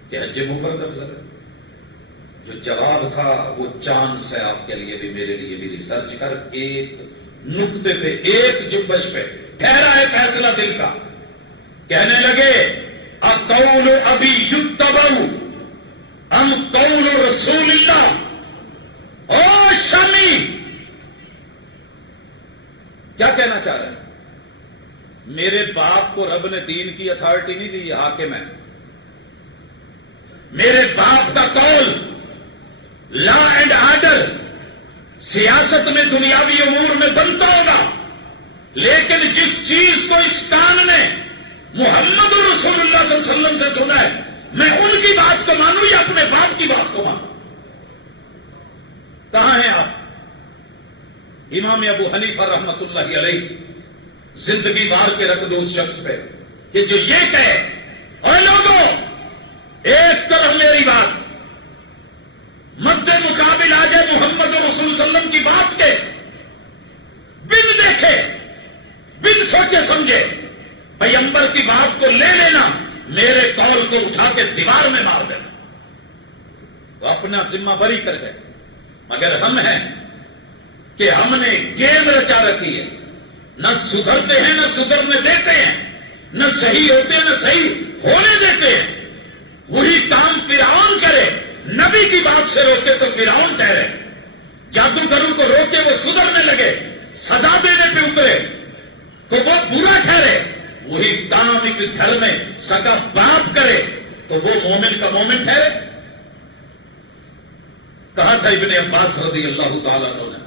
کہ حج مفرد افضل ہے. جو جواب تھا وہ چانس ہے آپ کے لیے بھی میرے لیے بھی. ریسرچ کر ایک نقطے پہ، ایک جنبش پہ ٹھہرا ہے فیصلہ دل کا. کہنے لگے اقول ابی یتبع ام قول رسول اللہ. او شامی کیا کہنا چاہ رہے ہیں؟ میرے باپ کو رب نے دین کی اتھارٹی نہیں دی، یہ حاکم ہے. میرے باپ کا قول لا اینڈ آرڈر سیاست میں دنیاوی امور میں بنتا ہوگا، لیکن جس چیز کو اس کان نے محمد رسول اللہ صلی اللہ علیہ وسلم سے سنا ہے، میں ان کی بات کو مانوں یا اپنے باپ کی بات کو مانوں؟ کہاں ہیں آپ؟ امام ابو حنیفہ رحمت اللہ علیہ زندگی مار کے رکھ دو اس شخص پہ کہ جو یہ کہے، اور لوگوں ایک طرف میری بات مد مقابل آ جائے محمد رسول صلی اللہ علیہ وسلم کی بات کے، بن دیکھے بن سوچے سمجھے پیغمبر کی بات کو لے لینا، میرے قول کو اٹھا کے دیوار میں مار دینا. وہ اپنا ذمہ بری کر گئے. مگر ہم ہیں کہ ہم نے گیم رچا رکھی ہے، نہ سدھرتے ہیں نہ سدھرنے دیتے ہیں، نہ صحیح ہوتے ہیں نہ صحیح ہونے دیتے ہیں. وہی کام فرعون کرے، نبی کی بات سے روکے تو فرعون ٹھہرے، جادوگروں کو روکے وہ سدھرنے لگے، سزا دینے پہ اترے تو وہ برا ٹھہرے. وہی کام ایک گھر میں سگا باپ کرے تو وہ مومن کا مومن ٹھہرے. کہا تھا ابن عباس رضی اللہ تعالیٰ عنہ نے،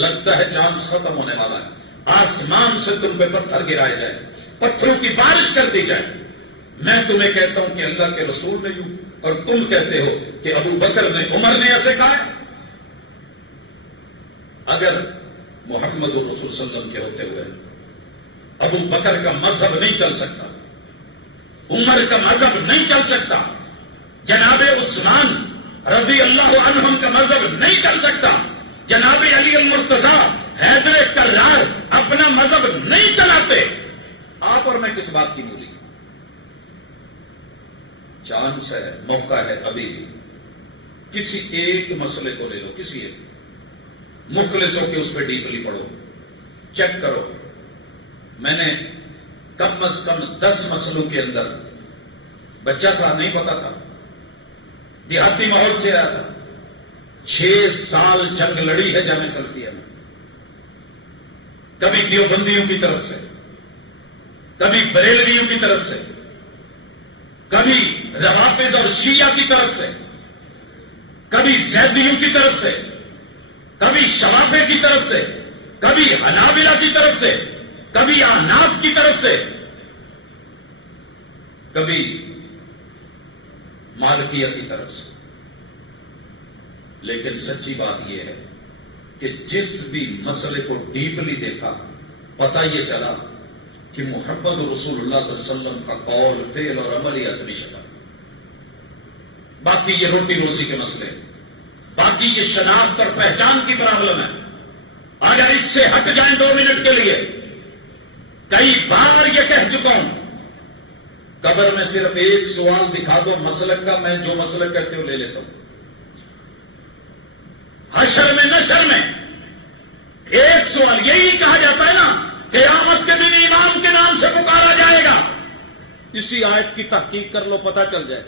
لگتا ہے چاند ختم ہونے والا ہے، آسمان سے تم پہ پتھر گرائے جائے، پتھروں کی بارش کر دی جائے. میں تمہیں کہتا ہوں کہ اللہ کے رسول نے یوں، اور تم کہتے ہو کہ ابو بکر نے عمر نے ایسے کہا ہے. اگر محمد رسول صلی اللہ علیہ وسلم کے ہوتے ہوئے ابو بکر کا مذہب نہیں چل سکتا، عمر کا مذہب نہیں چل سکتا، جناب عثمان رضی اللہ عنہم کا مذہب نہیں چل سکتا، جناب علی المرتضی حیدر کرار اپنا مذہب نہیں چلاتے، آپ اور میں کس بات کی بولی؟ چانس ہے، موقع ہے ابھی بھی. کسی ایک مسئلے کو لے لو، کسی ایک، مخلص ہو کے اس پہ ڈیپلی پڑھو، چیک کرو. میں نے کم از کم 10 مسئلوں کے اندر، بچہ تھا نہیں پتا تھا، دیہاتی ماحول سے آیا تھا، 6 سال جنگ لڑی ہے جامعہ سلفیہ میں. کبھی دیوبندیوں کی طرف سے، کبھی بریلویوں کی طرف سے، کبھی روافض اور شیعہ کی طرف سے، کبھی زیدیوں کی طرف سے، کبھی شوافے کی طرف سے، کبھی حنابلہ کی طرف سے، کبھی احناف کی طرف سے، کبھی مالکیہ کی طرف سے. لیکن سچی بات یہ ہے کہ جس بھی مسئلے کو ڈیپلی دیکھا، پتہ یہ چلا کہ محمد رسول اللہ صلی اللہ علیہ وسلم کا قول، فعل اور عمل یہ اتنی شکل. باقی یہ روٹی روزی کے مسئلے، باقی یہ شناخت اور پہچان کی پرابلم ہے. اگر اس سے ہٹ جائیں 2 منٹ کے لیے، کئی بار یہ کہہ چکا ہوں، قبر میں صرف ایک سوال دکھا دو مسلک کا، میں جو مسلک کہتے ہو لے لیتا ہوں. حشر میں نشر میں ایک سوال، یہی کہا جاتا ہے نا، قیامت کے دن امام کے نام سے پکارا جائے گا. اسی آیت کی تحقیق کر لو، پتہ چل جائے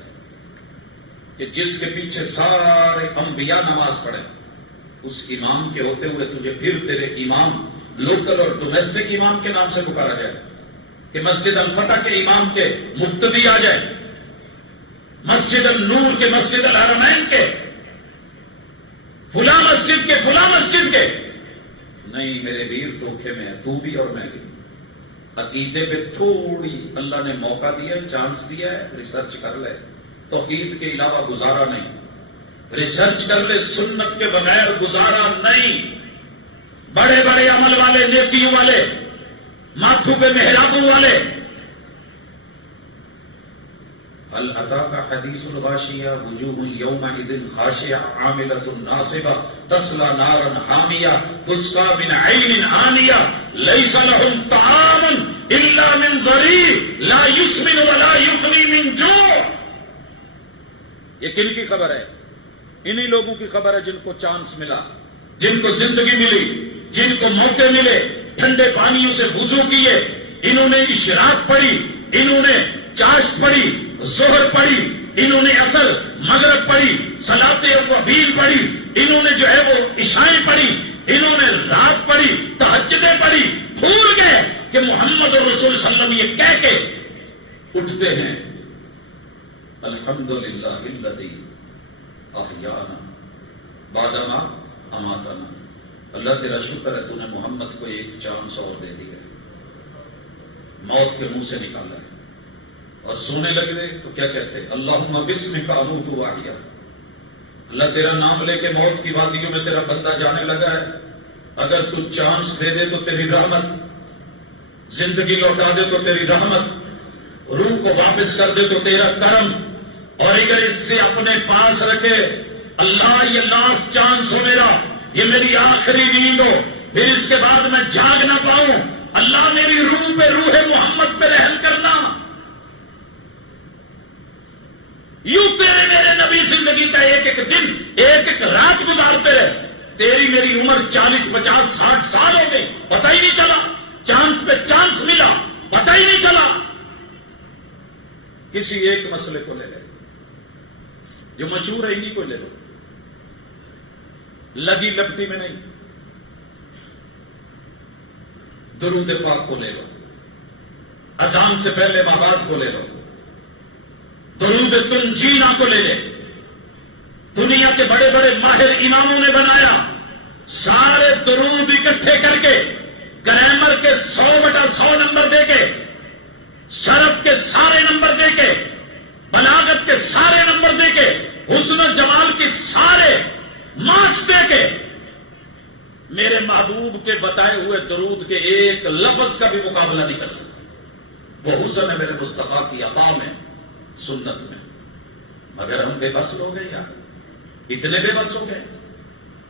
کہ جس کے پیچھے سارے انبیاء نماز پڑھے، اس امام کے ہوتے ہوئے تجھے پھر تیرے امام لوکل اور ڈومیسٹک امام کے نام سے پکارا جائے، کہ مسجد الفتح کے امام کے مقتدی آ جائے، مسجد النور کے، مسجد الحرمین کے، فلاں مسجد کے، فلاں مسجد کے. نہیں میرے ویر، دھوکے میں ہے تو بھی اور میں بھی. عقیدے پہ تھوڑی اللہ نے موقع دیا ہے، چانس دیا ہے، ریسرچ کر لے. توحید کے علاوہ گزارا نہیں. ریسرچ کر لے، سنت کے بغیر گزارا نہیں. بڑے بڑے عمل والے، نیکیوں والے، ماتھوں پہ محرابوں والے. هل اتاك حديث الغاشية وجوه يومئذ خاشعة عاملة ناصبة تصلى نارا حامية تسقى من عين آنية ليس لهم طعام إلا من ضريع لا يسمن ولا يغني من جوع. یہ کن کی خبر ہے؟ انہی لوگوں کی خبر ہے جن کو چانس ملا، جن کو زندگی ملی، جن کو موقع ملے، ٹھنڈے پانیوں سے وضو کیے، انہوں نے اشراق پڑھی، انہوں نے چاشت پڑھی، ظہر پڑھی، انہوں نے عصر مغرب پڑھی، صلاۃ اوابین پڑھی، انہوں نے جو ہے وہ عشائیں پڑھی، انہوں نے رات پڑھی، تہجدیں پڑھی. بھول گئے کہ محمد رسول صلی اللہ علیہ وسلم یہ کہہ کے اٹھتے ہیں، الحمدللہ الذی احیانا بعدما اماتنا. اللہ تیرا شکر ہے تو نے محمد کو ایک چانس اور دے دیا ہے، موت کے منہ سے نکالا ہے. اور سونے لگے تو کیا کہتے ہیں؟ اللہم بسمک اموت واحیا. اللہ تیرا نام لے کے موت کی وادیوں میں تیرا بندہ جانے لگا ہے. اگر تو چانس دے دے تو تیری رحمت، زندگی لوٹا دے تو تیری رحمت، روح کو واپس کر دے تو تیرا کرم. اور اگر اس سے اپنے پاس رکھے، اللہ یہ لاسٹ چانس ہو میرا، یہ میری آخری نیند ہو، پھر اس کے بعد میں جاگ نہ پاؤں، اللہ میری روح پہ روح محمد پہ رحم کرنا. یوں تیرے میرے نبی زندگی کا ایک ایک دن ایک ایک رات گزارتے رہے. تیری میری عمر 40 50 60 سال ہو گئی, پتہ ہی نہیں چلا. چاند پہ چانس ملا, پتہ ہی نہیں چلا. کسی ایک مسئلے کو لے لے جو مشہور ہے, انہیں کو لے لو. لگی لپٹی میں نہیں. درود پاک کو لے لو, اذان سے پہلے بابات کو لے لو, درود تنجینا کو لے لے. دنیا کے بڑے بڑے ماہر اماموں نے بنایا, سارے درود اکٹھے کر کے گرامر کے 100/100 نمبر دے کے, شرف کے سارے نمبر دے کے, بلاغت کے سارے نمبر دے کے, حسن و جمال کی سارے مارکس دے کے, میرے محبوب کے بتائے ہوئے درود کے ایک لفظ کا بھی مقابلہ نہیں کر سکتے. وہ حسن ہے میرے مصطفیٰ کی عطا میں, سنت میں. مگر ہم بے بس ہو گئے یار, اتنے بے بس ہو گئے,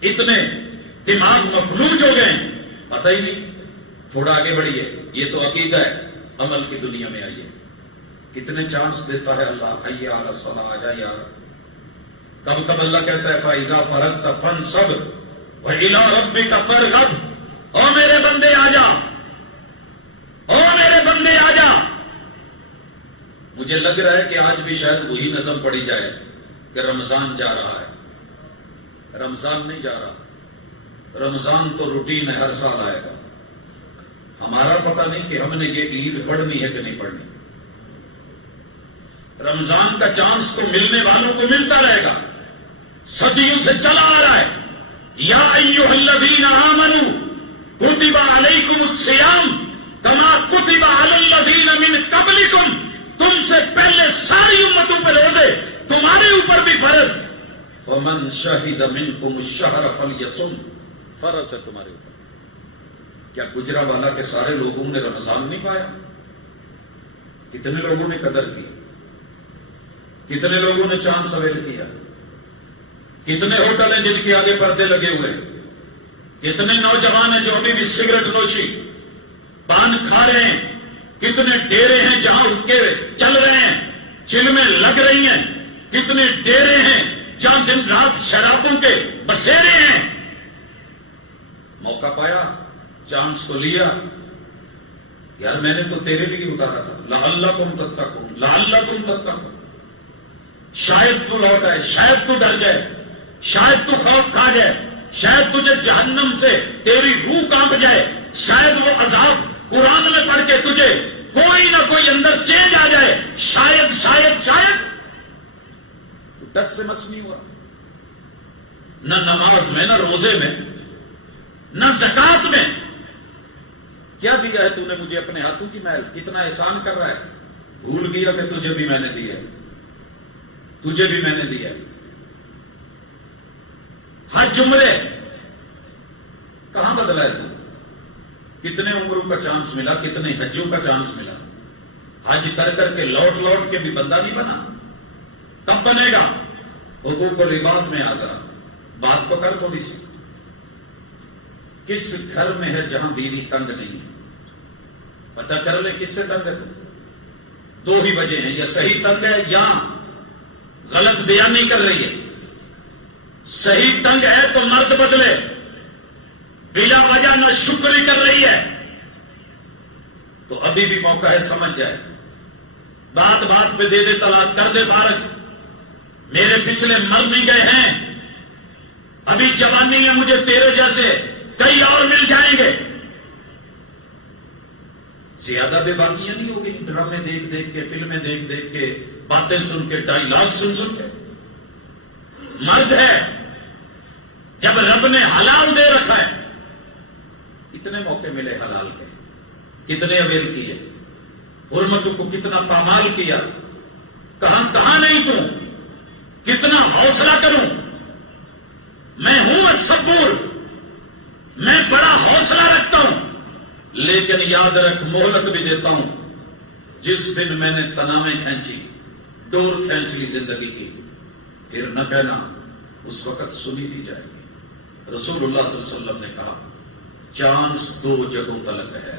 اتنے دماغ مفلوج ہو گئے, پتہ ہی نہیں. تھوڑا آگے بڑھیے, یہ تو عقیدہ ہے, عمل کی دنیا میں آئیے. کتنے چانس دیتا ہے اللہ, حی علی الصلاۃ, آ جا یار. کب کب اللہ کہتا ہے فَإِذَا فَرَغْتَ فَانصَبْ وَإِلَىٰ رَبِّكَ فَارْغَب. او میرے بندے آ جا, او میرے بندے آ جا. مجھے لگ رہا ہے کہ آج بھی شاید وہی نظم پڑھی جائے کہ رمضان جا رہا ہے. رمضان نہیں جا رہا, رمضان تو روٹین ہے, ہر سال آئے گا. ہمارا پتہ نہیں کہ ہم نے یہ عید پڑھنی ہے کہ نہیں پڑھنی. رمضان کا چانس تو ملنے والوں کو ملتا رہے گا, صدیوں سے چلا آ رہا ہے. یا ایھا الذین آمنوا کتب علیکم الصیام کما کتب علی الذین من قبلکم. تم سے پہلے ساری امتوں پہ روزے, تمہارے اوپر بھی فرض. فمن شہد منکم الشہر فلیصم. فرض ہے تمہارے اوپر. کیا گجرانوالہ کے سارے لوگوں نے رمضان نہیں پایا؟ کتنے لوگوں نے قدر کی, کتنے لوگوں نے چاند سویل کیا, کتنے ہوٹل ہیں جن کے آگے پردے لگے ہوئے ہیں, کتنے نوجوان ہیں جو ابھی بھی سگریٹ نوشی پان کھا رہے ہیں, کتنے ڈیرے ہیں جہاں کے چل رہے ہیں, چلمیں لگ رہی ہیں, کتنے ڈیرے ہیں جہاں دن رات شرابوں کے بسیرے ہیں. موقع پایا, چانس کو لیا, یار میں نے تو تیرے لیے اتارا تھا. لعلکم تتقون, لعلکم تتقون. شاید تو لوٹ آئے, شاید تو ڈر جائے, شاید تو خوف کھا جائے, شاید تجھے جہنم سے تیری روح کانپ جائے, شاید وہ عذاب قرآن میں پڑھ کے تجھے کوئی نہ کوئی اندر چینج آ جائے. شاید شاید شاید تو ڈس سے مس نہیں ہوا, نہ نماز میں, نہ روزے میں, نہ زکات میں. کیا دیا ہے تو نے مجھے اپنے ہاتھوں کی محل, کتنا احسان کر رہا ہے. بھول گیا کہ تجھے بھی میں نے دیا, تجھے بھی میں نے دیا. حج عمرے کہاں بدلا ہے تو؟ کتنے عمروں کا چانس ملا, کتنے حجوں کا چانس ملا. حج کر کر کے لوٹ لوٹ کے بھی بندہ نہیں بنا. کب بنے گا؟ حقوق العباد میں آ ذرا بات تو کر تھوڑی سی. کس گھر میں ہے جہاں بیوی تنگ نہیں ہے؟ پتہ کر لیں کس سے تنگ ہے. تو 2 ہی وجہ ہیں, یا صحیح تنگ ہے یا غلط بیانی کر رہی ہے. صحیح تنگ ہے تو مرد بدلے, بلا وجہ نہ شکری کر رہی ہے تو ابھی بھی موقع ہے, سمجھ جائے. بات بات پہ دے دے طلاق, کر دے فارغ. میرے پچھلے مر بھی گئے ہیں, ابھی جوانی میں مجھے تیرے جیسے کئی اور مل جائیں گے. زیادہ بے باکیاں نہیں ہوگی ڈرامے دیکھ دیکھ کے, فلمیں دیکھ دیکھ کے, باتیں سن کے, ڈائیلاگ سن سن کے. مرد ہے جب رب نے حلال دے رکھا ہے. کتنے موقع ملے حلال کے, کتنے اویل کیے, حرمتوں کو کتنا پامال کیا. کہاں کہاں نہیں تو, کتنا حوصلہ کروں. میں ہوں الصبور, میں بڑا حوصلہ رکھتا ہوں, لیکن یاد رکھ مہلت بھی دیتا ہوں. جس دن میں نے تنامیں کھینچی, ڈور کھینچ لی زندگی کی, پھر نہ کہنا اس وقت سنی نہیں جائے گی. رسول اللہ صلی اللہ علیہ وسلم نے کہا چانس 2 جگہوں تلک ہے,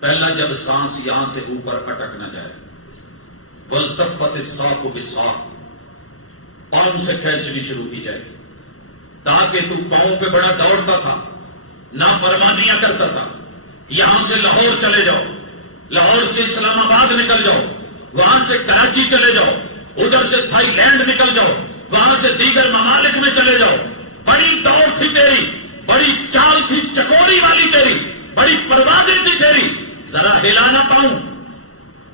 پہلا جب سانس یہاں سے اوپر اٹک نہ جائے، والتفت الساق بالساق، پاؤں سے کھینچنی شروع کی جائے گی، تاکہ تو پاؤں پہ بڑا دوڑتا تھا، نافرمانیاں کرتا تھا، یہاں سے لاہور چلے جاؤ، لاہور سے اسلام آباد نکل جاؤ، وہاں سے کراچی چلے جاؤ، ادھر سے تھائی لینڈ نکل جاؤ، وہاں سے دیگر ممالک میں چلے جاؤ، بڑی دوڑ تھی تیری، بڑی چال تھی چکوری والی تیری، بڑی پروازیں تھی تیری، ذرا ہلانا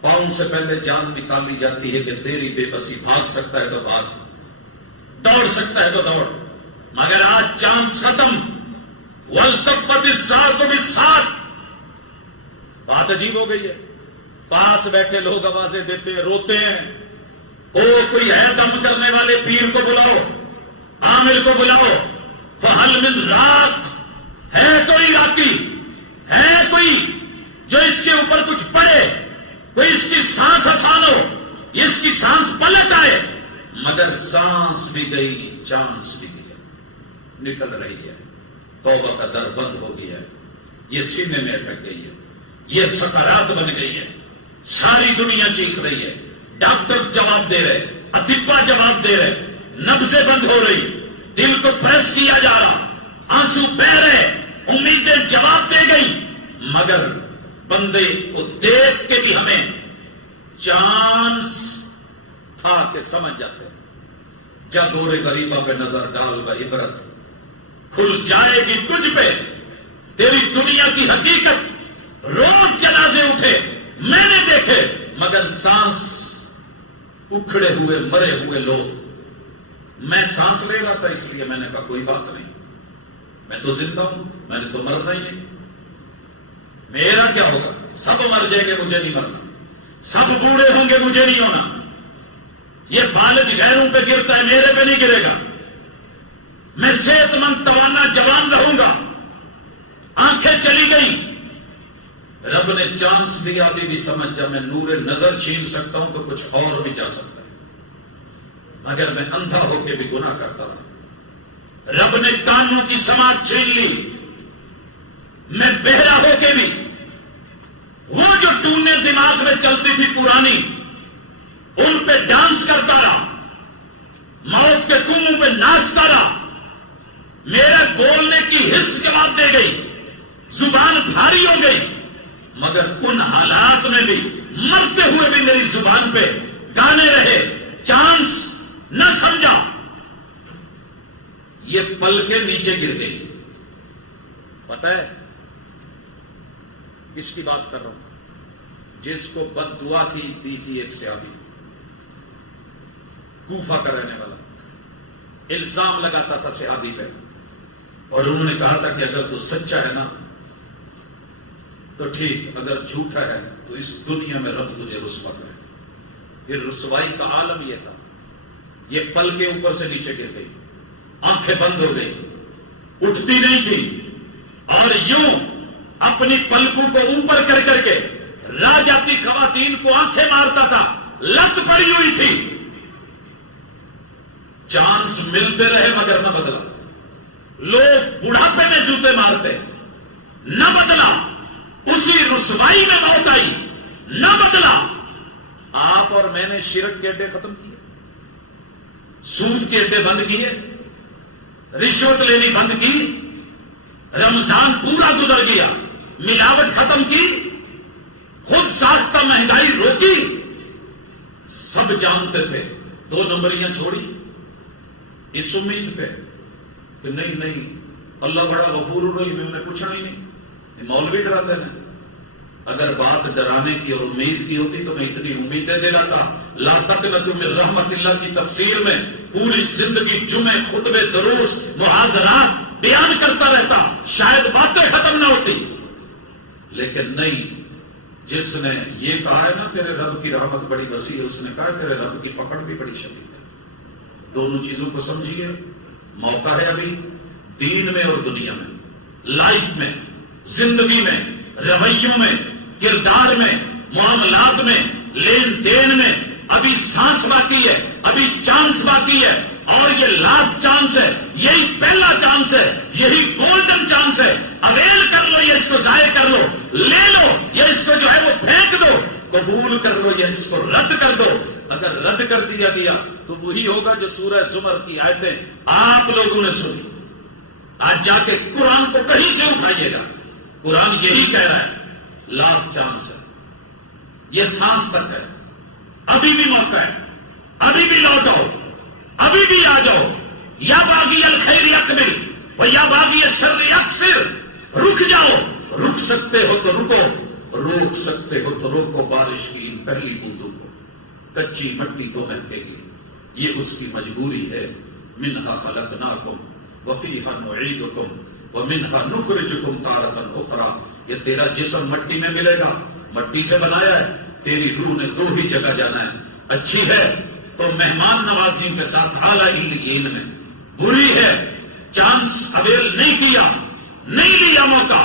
پاؤں سے پہلے جان نکالی جاتی ہے کہ تیری بے بسی، بھاگ سکتا ہے تو بھاگ، دوڑ سکتا ہے تو دوڑ، مگر آج چانس ختم، والتفت الساق بالساق، بات عجیب ہو گئی ہے، پاس بیٹھے لوگ آوازیں دیتے ہیں، روتے ہیں، کوئی ہے دم کرنے والے پیر کو بلاؤ، عامر کو بلاؤ، فہل من راق، ہے کوئی راقی، ہے کوئی جو اس کے اوپر کچھ پڑے، کوئی اس کی سانس آسان ہو، اس کی سانس پلٹ آئے، مگر سانس بھی گئی، چانس بھی گیا، نکل رہی ہے، توبہ کا در بند ہو گیا ہے، یہ سینے میں اٹک گئی ہے، یہ سکرات بن گئی ہے، ساری دنیا چیخ رہی ہے، ڈاکٹر جواب دے رہے، اطباء جواب دے رہے، نبضیں بند ہو رہی، دل کو پریس کیا جا رہا، آنسو بہ رہے، امیدیں جواب دے گئی، مگر بندے کو دیکھ کے بھی ہمیں چانس تھا کہ سمجھ جاتے ہیں، جا دور غریبہ پہ نظر ڈال با عبرت، کھل جائے گی تجھ پہ تیری دنیا کی حقیقت، روز جنازے اٹھے میں نے دیکھے، مگر سانس اکھڑے ہوئے مرے ہوئے لوگ، میں سانس لے رہا تھا اس لیے میں نے کہا کوئی بات نہیں، میں تو زندہ ہوں، میں نے تو مرنا ہی نہیں، میرا کیا ہوگا، سب مر جائیں گے مجھے نہیں مرنا، سب بوڑھے ہوں گے مجھے نہیں ہونا، یہ فالج غیروں پہ گرتا ہے میرے پہ نہیں گرے گا، میں صحت مند توانا جوان رہوں گا، آنکھیں چلی گئی، رب نے چانس دیا ابھی بھی سمجھ جا میں نور نظر چھین سکتا ہوں تو کچھ اور بھی جا سکتا ہے، مگر میں اندھا ہو کے بھی گناہ کرتا ہوں، رب نے کانوں کی سماعت چھین لی، میں بہرا ہو کے بھی وہ جو ٹونیں دماغ میں چلتی تھی پرانی ان پہ ڈانس کرتا رہا، موت کے کنویں پہ ناچتا رہا، میرے بولنے کی حس جواب دے گئی، زبان بھاری ہو گئی، مگر ان حالات میں بھی مرتے ہوئے بھی میری زبان پہ گانے رہے، چانس نہ سمجھا، یہ پل کے نیچے گر گئی، پتہ ہے کس کی بات کر رہا ہوں، جس کو بد دعا دی تھی ایک صحابی، کوفہ کا رہنے والا، الزام لگاتا تھا صحابی پہ، اور انہوں نے کہا تھا کہ اگر تو سچا ہے نا تو ٹھیک، اگر جھوٹا ہے تو اس دنیا میں رب تجھے رسوا کرے، پھر رسوائی کا عالم یہ تھا، یہ پل کے اوپر سے نیچے گر گئی، آنکھیں بند ہو گئی، اٹھتی نہیں تھی، اور یوں اپنی پلکوں کو اوپر کر کر کے راہ جاتی خواتین کو آنکھیں مارتا تھا، لت پڑی ہوئی تھی، چانس ملتے رہے مگر نہ بدلا، لوگ بڑھاپے میں جوتے مارتے، نہ بدلا، اسی رسوائی میں موت آئی، نہ بدلا، آپ اور میں نے شرک کے اڈے ختم کیے، سود کے اڈے بند کیے، رشوت لینی بند کی، رمضان پورا گزر گیا، ملاوٹ ختم کی، خود ساختہ مہنگائی روکی، سب جانتے تھے، 2 نمبریاں چھوڑی، اس امید پہ کہ نہیں اللہ بڑا غفور الرحیم ہے، انہیں پوچھنا ہی نہیں، یہ مولوی ڈراتے ہیں، اگر بات ڈرانے کی اور امید کی ہوتی تو میں اتنی امیدیں دلاتا، لا تقنطوا من رحمت اللہ کی تفسیر میں پوری زندگی جمعے، خطبے، دروس، محاضرات بیان کرتا رہتا، شاید باتیں ختم نہ ہوتی، لیکن نہیں، جس نے یہ کہا ہے نا تیرے رب کی رحمت بڑی وسیع ہے، اس نے کہا تیرے رب کی پکڑ بھی بڑی شدید ہے، دونوں چیزوں کو سمجھیے، موقع ہے ابھی، دین میں اور دنیا میں، لائف میں، زندگی میں، رویوں میں، کردار میں، معاملات میں، لین دین میں، ابھی سانس باقی ہے، ابھی چانس باقی ہے، اور یہ لاسٹ چانس ہے, یہی پہلا چانس ہے, یہی گولڈن چانس ہے. اویل کر لو یا اس کو ضائع کر لو, لے لو یا اس کو جو ہے وہ پھینک دو, قبول کر لو یا اس کو رد کر دو. اگر رد کر دیا گیا تو وہی ہوگا جو سورہ زمر کی آیتیں آپ لوگوں نے سنی. آج جا کے قرآن کو کہیں سے اٹھائیے گا, قرآن یہی کہہ رہا ہے لاسٹ چانس ہے, یہ سانس تک ہے, ابھی بھی موقع ہے, ابھی بھی لوٹو, ابھی بھی آ جاؤ. یا باغی الخیر اقبل و یا باغی الشر اقصر, رک جاؤ, رک سکتے ہو تو رکو, روک سکتے ہو تو روکو. بارش کی ان پہلی بوندوں کو کچی مٹی تو مہکے گی, یہ اس کی مجبوری ہے. منہا خلقناکم وفیہا نعیدکم ومنہا نخرجکم تارۃ اخری. یہ تیرا جسم مٹی میں ملے گا, مٹی سے بنایا ہے, تیری روح نے دو ہی جگہ جانا ہے. اچھی ہے تو مہمان نوازیوں کے ساتھ اعلیٰ علیین میں, بری ہے چانس اویل نہیں کیا, نہیں لیا موقع,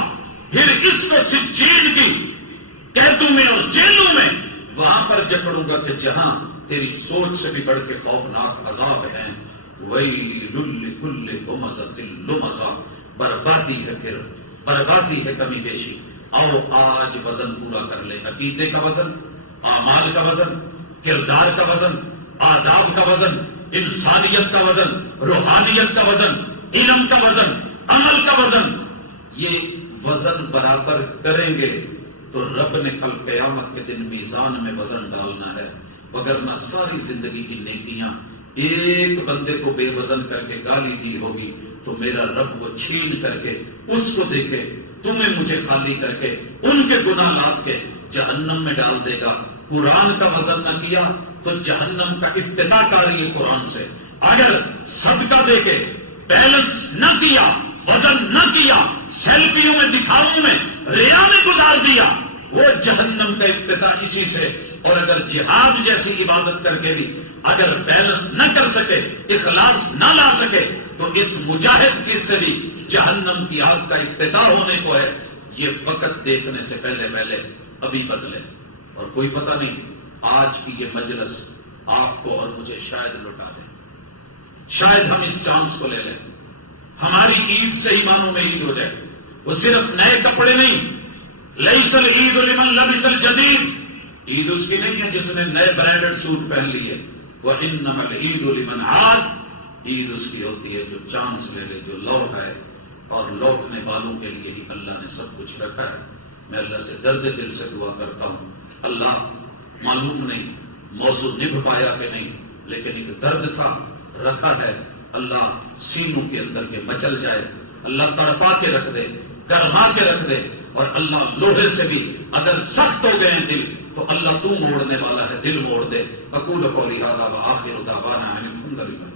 پھر اس کو سجین کی قیدوں میں اور جیلوں میں وہاں پر جکڑوں گا کہ جہاں تیری سوچ سے بھی بڑھ کے خوفناک عذاب ہیں. ویل لکل ہمزۃ لمزہ, بربادی ہے, پھر بربادی ہے کمی بیشی. آؤ آج وزن پورا کر لیں, عقیدے کا وزن, اعمال کا وزن, کردار کا وزن, آداب کا وزن, انسانیت کا وزن, روحانیت کا وزن, علم کا وزن, عمل کا وزن. یہ وزن برابر کریں گے تو رب نے کل قیامت کے دن میزان میں وزن ڈالنا ہے. وگرنہ ساری زندگی کی نیکیاں ایک بندے کو بے وزن کر کے گالی دی ہوگی تو میرا رب وہ چھین کر کے اس کو دے کے تمہیں مجھے خالی کر کے ان کے گناہ لاد کے جہنم میں ڈال دے گا. قرآن کا وزن نہ کیا تو جہنم کا افتتاح کاری ہے قرآن سے. اگر صدقہ دے کے بیلنس نہ کیا, وزن نہ کیا, سیلفیوں میں, دکھاووں میں, ریا میں گزار دیا, وہ جہنم کا افتتاح اسی سے. اور اگر جہاد جیسی عبادت کر کے بھی اگر بیلنس نہ کر سکے, اخلاص نہ لا سکے, تو اس مجاہد کے سے بھی جہنم کی آگ کا افتتاح ہونے کو ہے. یہ وقت دیکھنے سے پہلے پہلے ابھی بدلے. اور کوئی پتہ نہیں آج کی یہ مجلس آپ کو اور مجھے شاید لوٹا دے, شاید ہم اس چانس کو لے لیں. ہماری عید سے ہی مانوں میں عید ہو جائے. وہ صرف نئے کپڑے نہیں, لیس العید لمن لبس الجدید, عید اس کی نہیں ہے جس نے نئے برانڈڈ سوٹ پہن لیے. وانما العید لمن عاد, عید اس کی ہوتی ہے جو چانس لے لے, جو لوٹ آئے. اور لوٹنے والوں کے لیے ہی اللہ نے سب کچھ رکھا ہے. میں اللہ سے درد دل سے دعا کرتا ہوں, اللہ معلوم نہیں موضوع نبھ پایا کہ نہیں, لیکن ایک درد تھا رکھا ہے. اللہ سینوں کے اندر کے مچل جائے, اللہ تڑپا کے رکھ دے, گرما کے رکھ دے. اور اللہ لوہے سے بھی اگر سخت ہو گئے ہیں دل تو اللہ تو موڑنے والا ہے, دل موڑ دے. اقول قولی ھذا وآخر دعوانا ان الحمد للہ.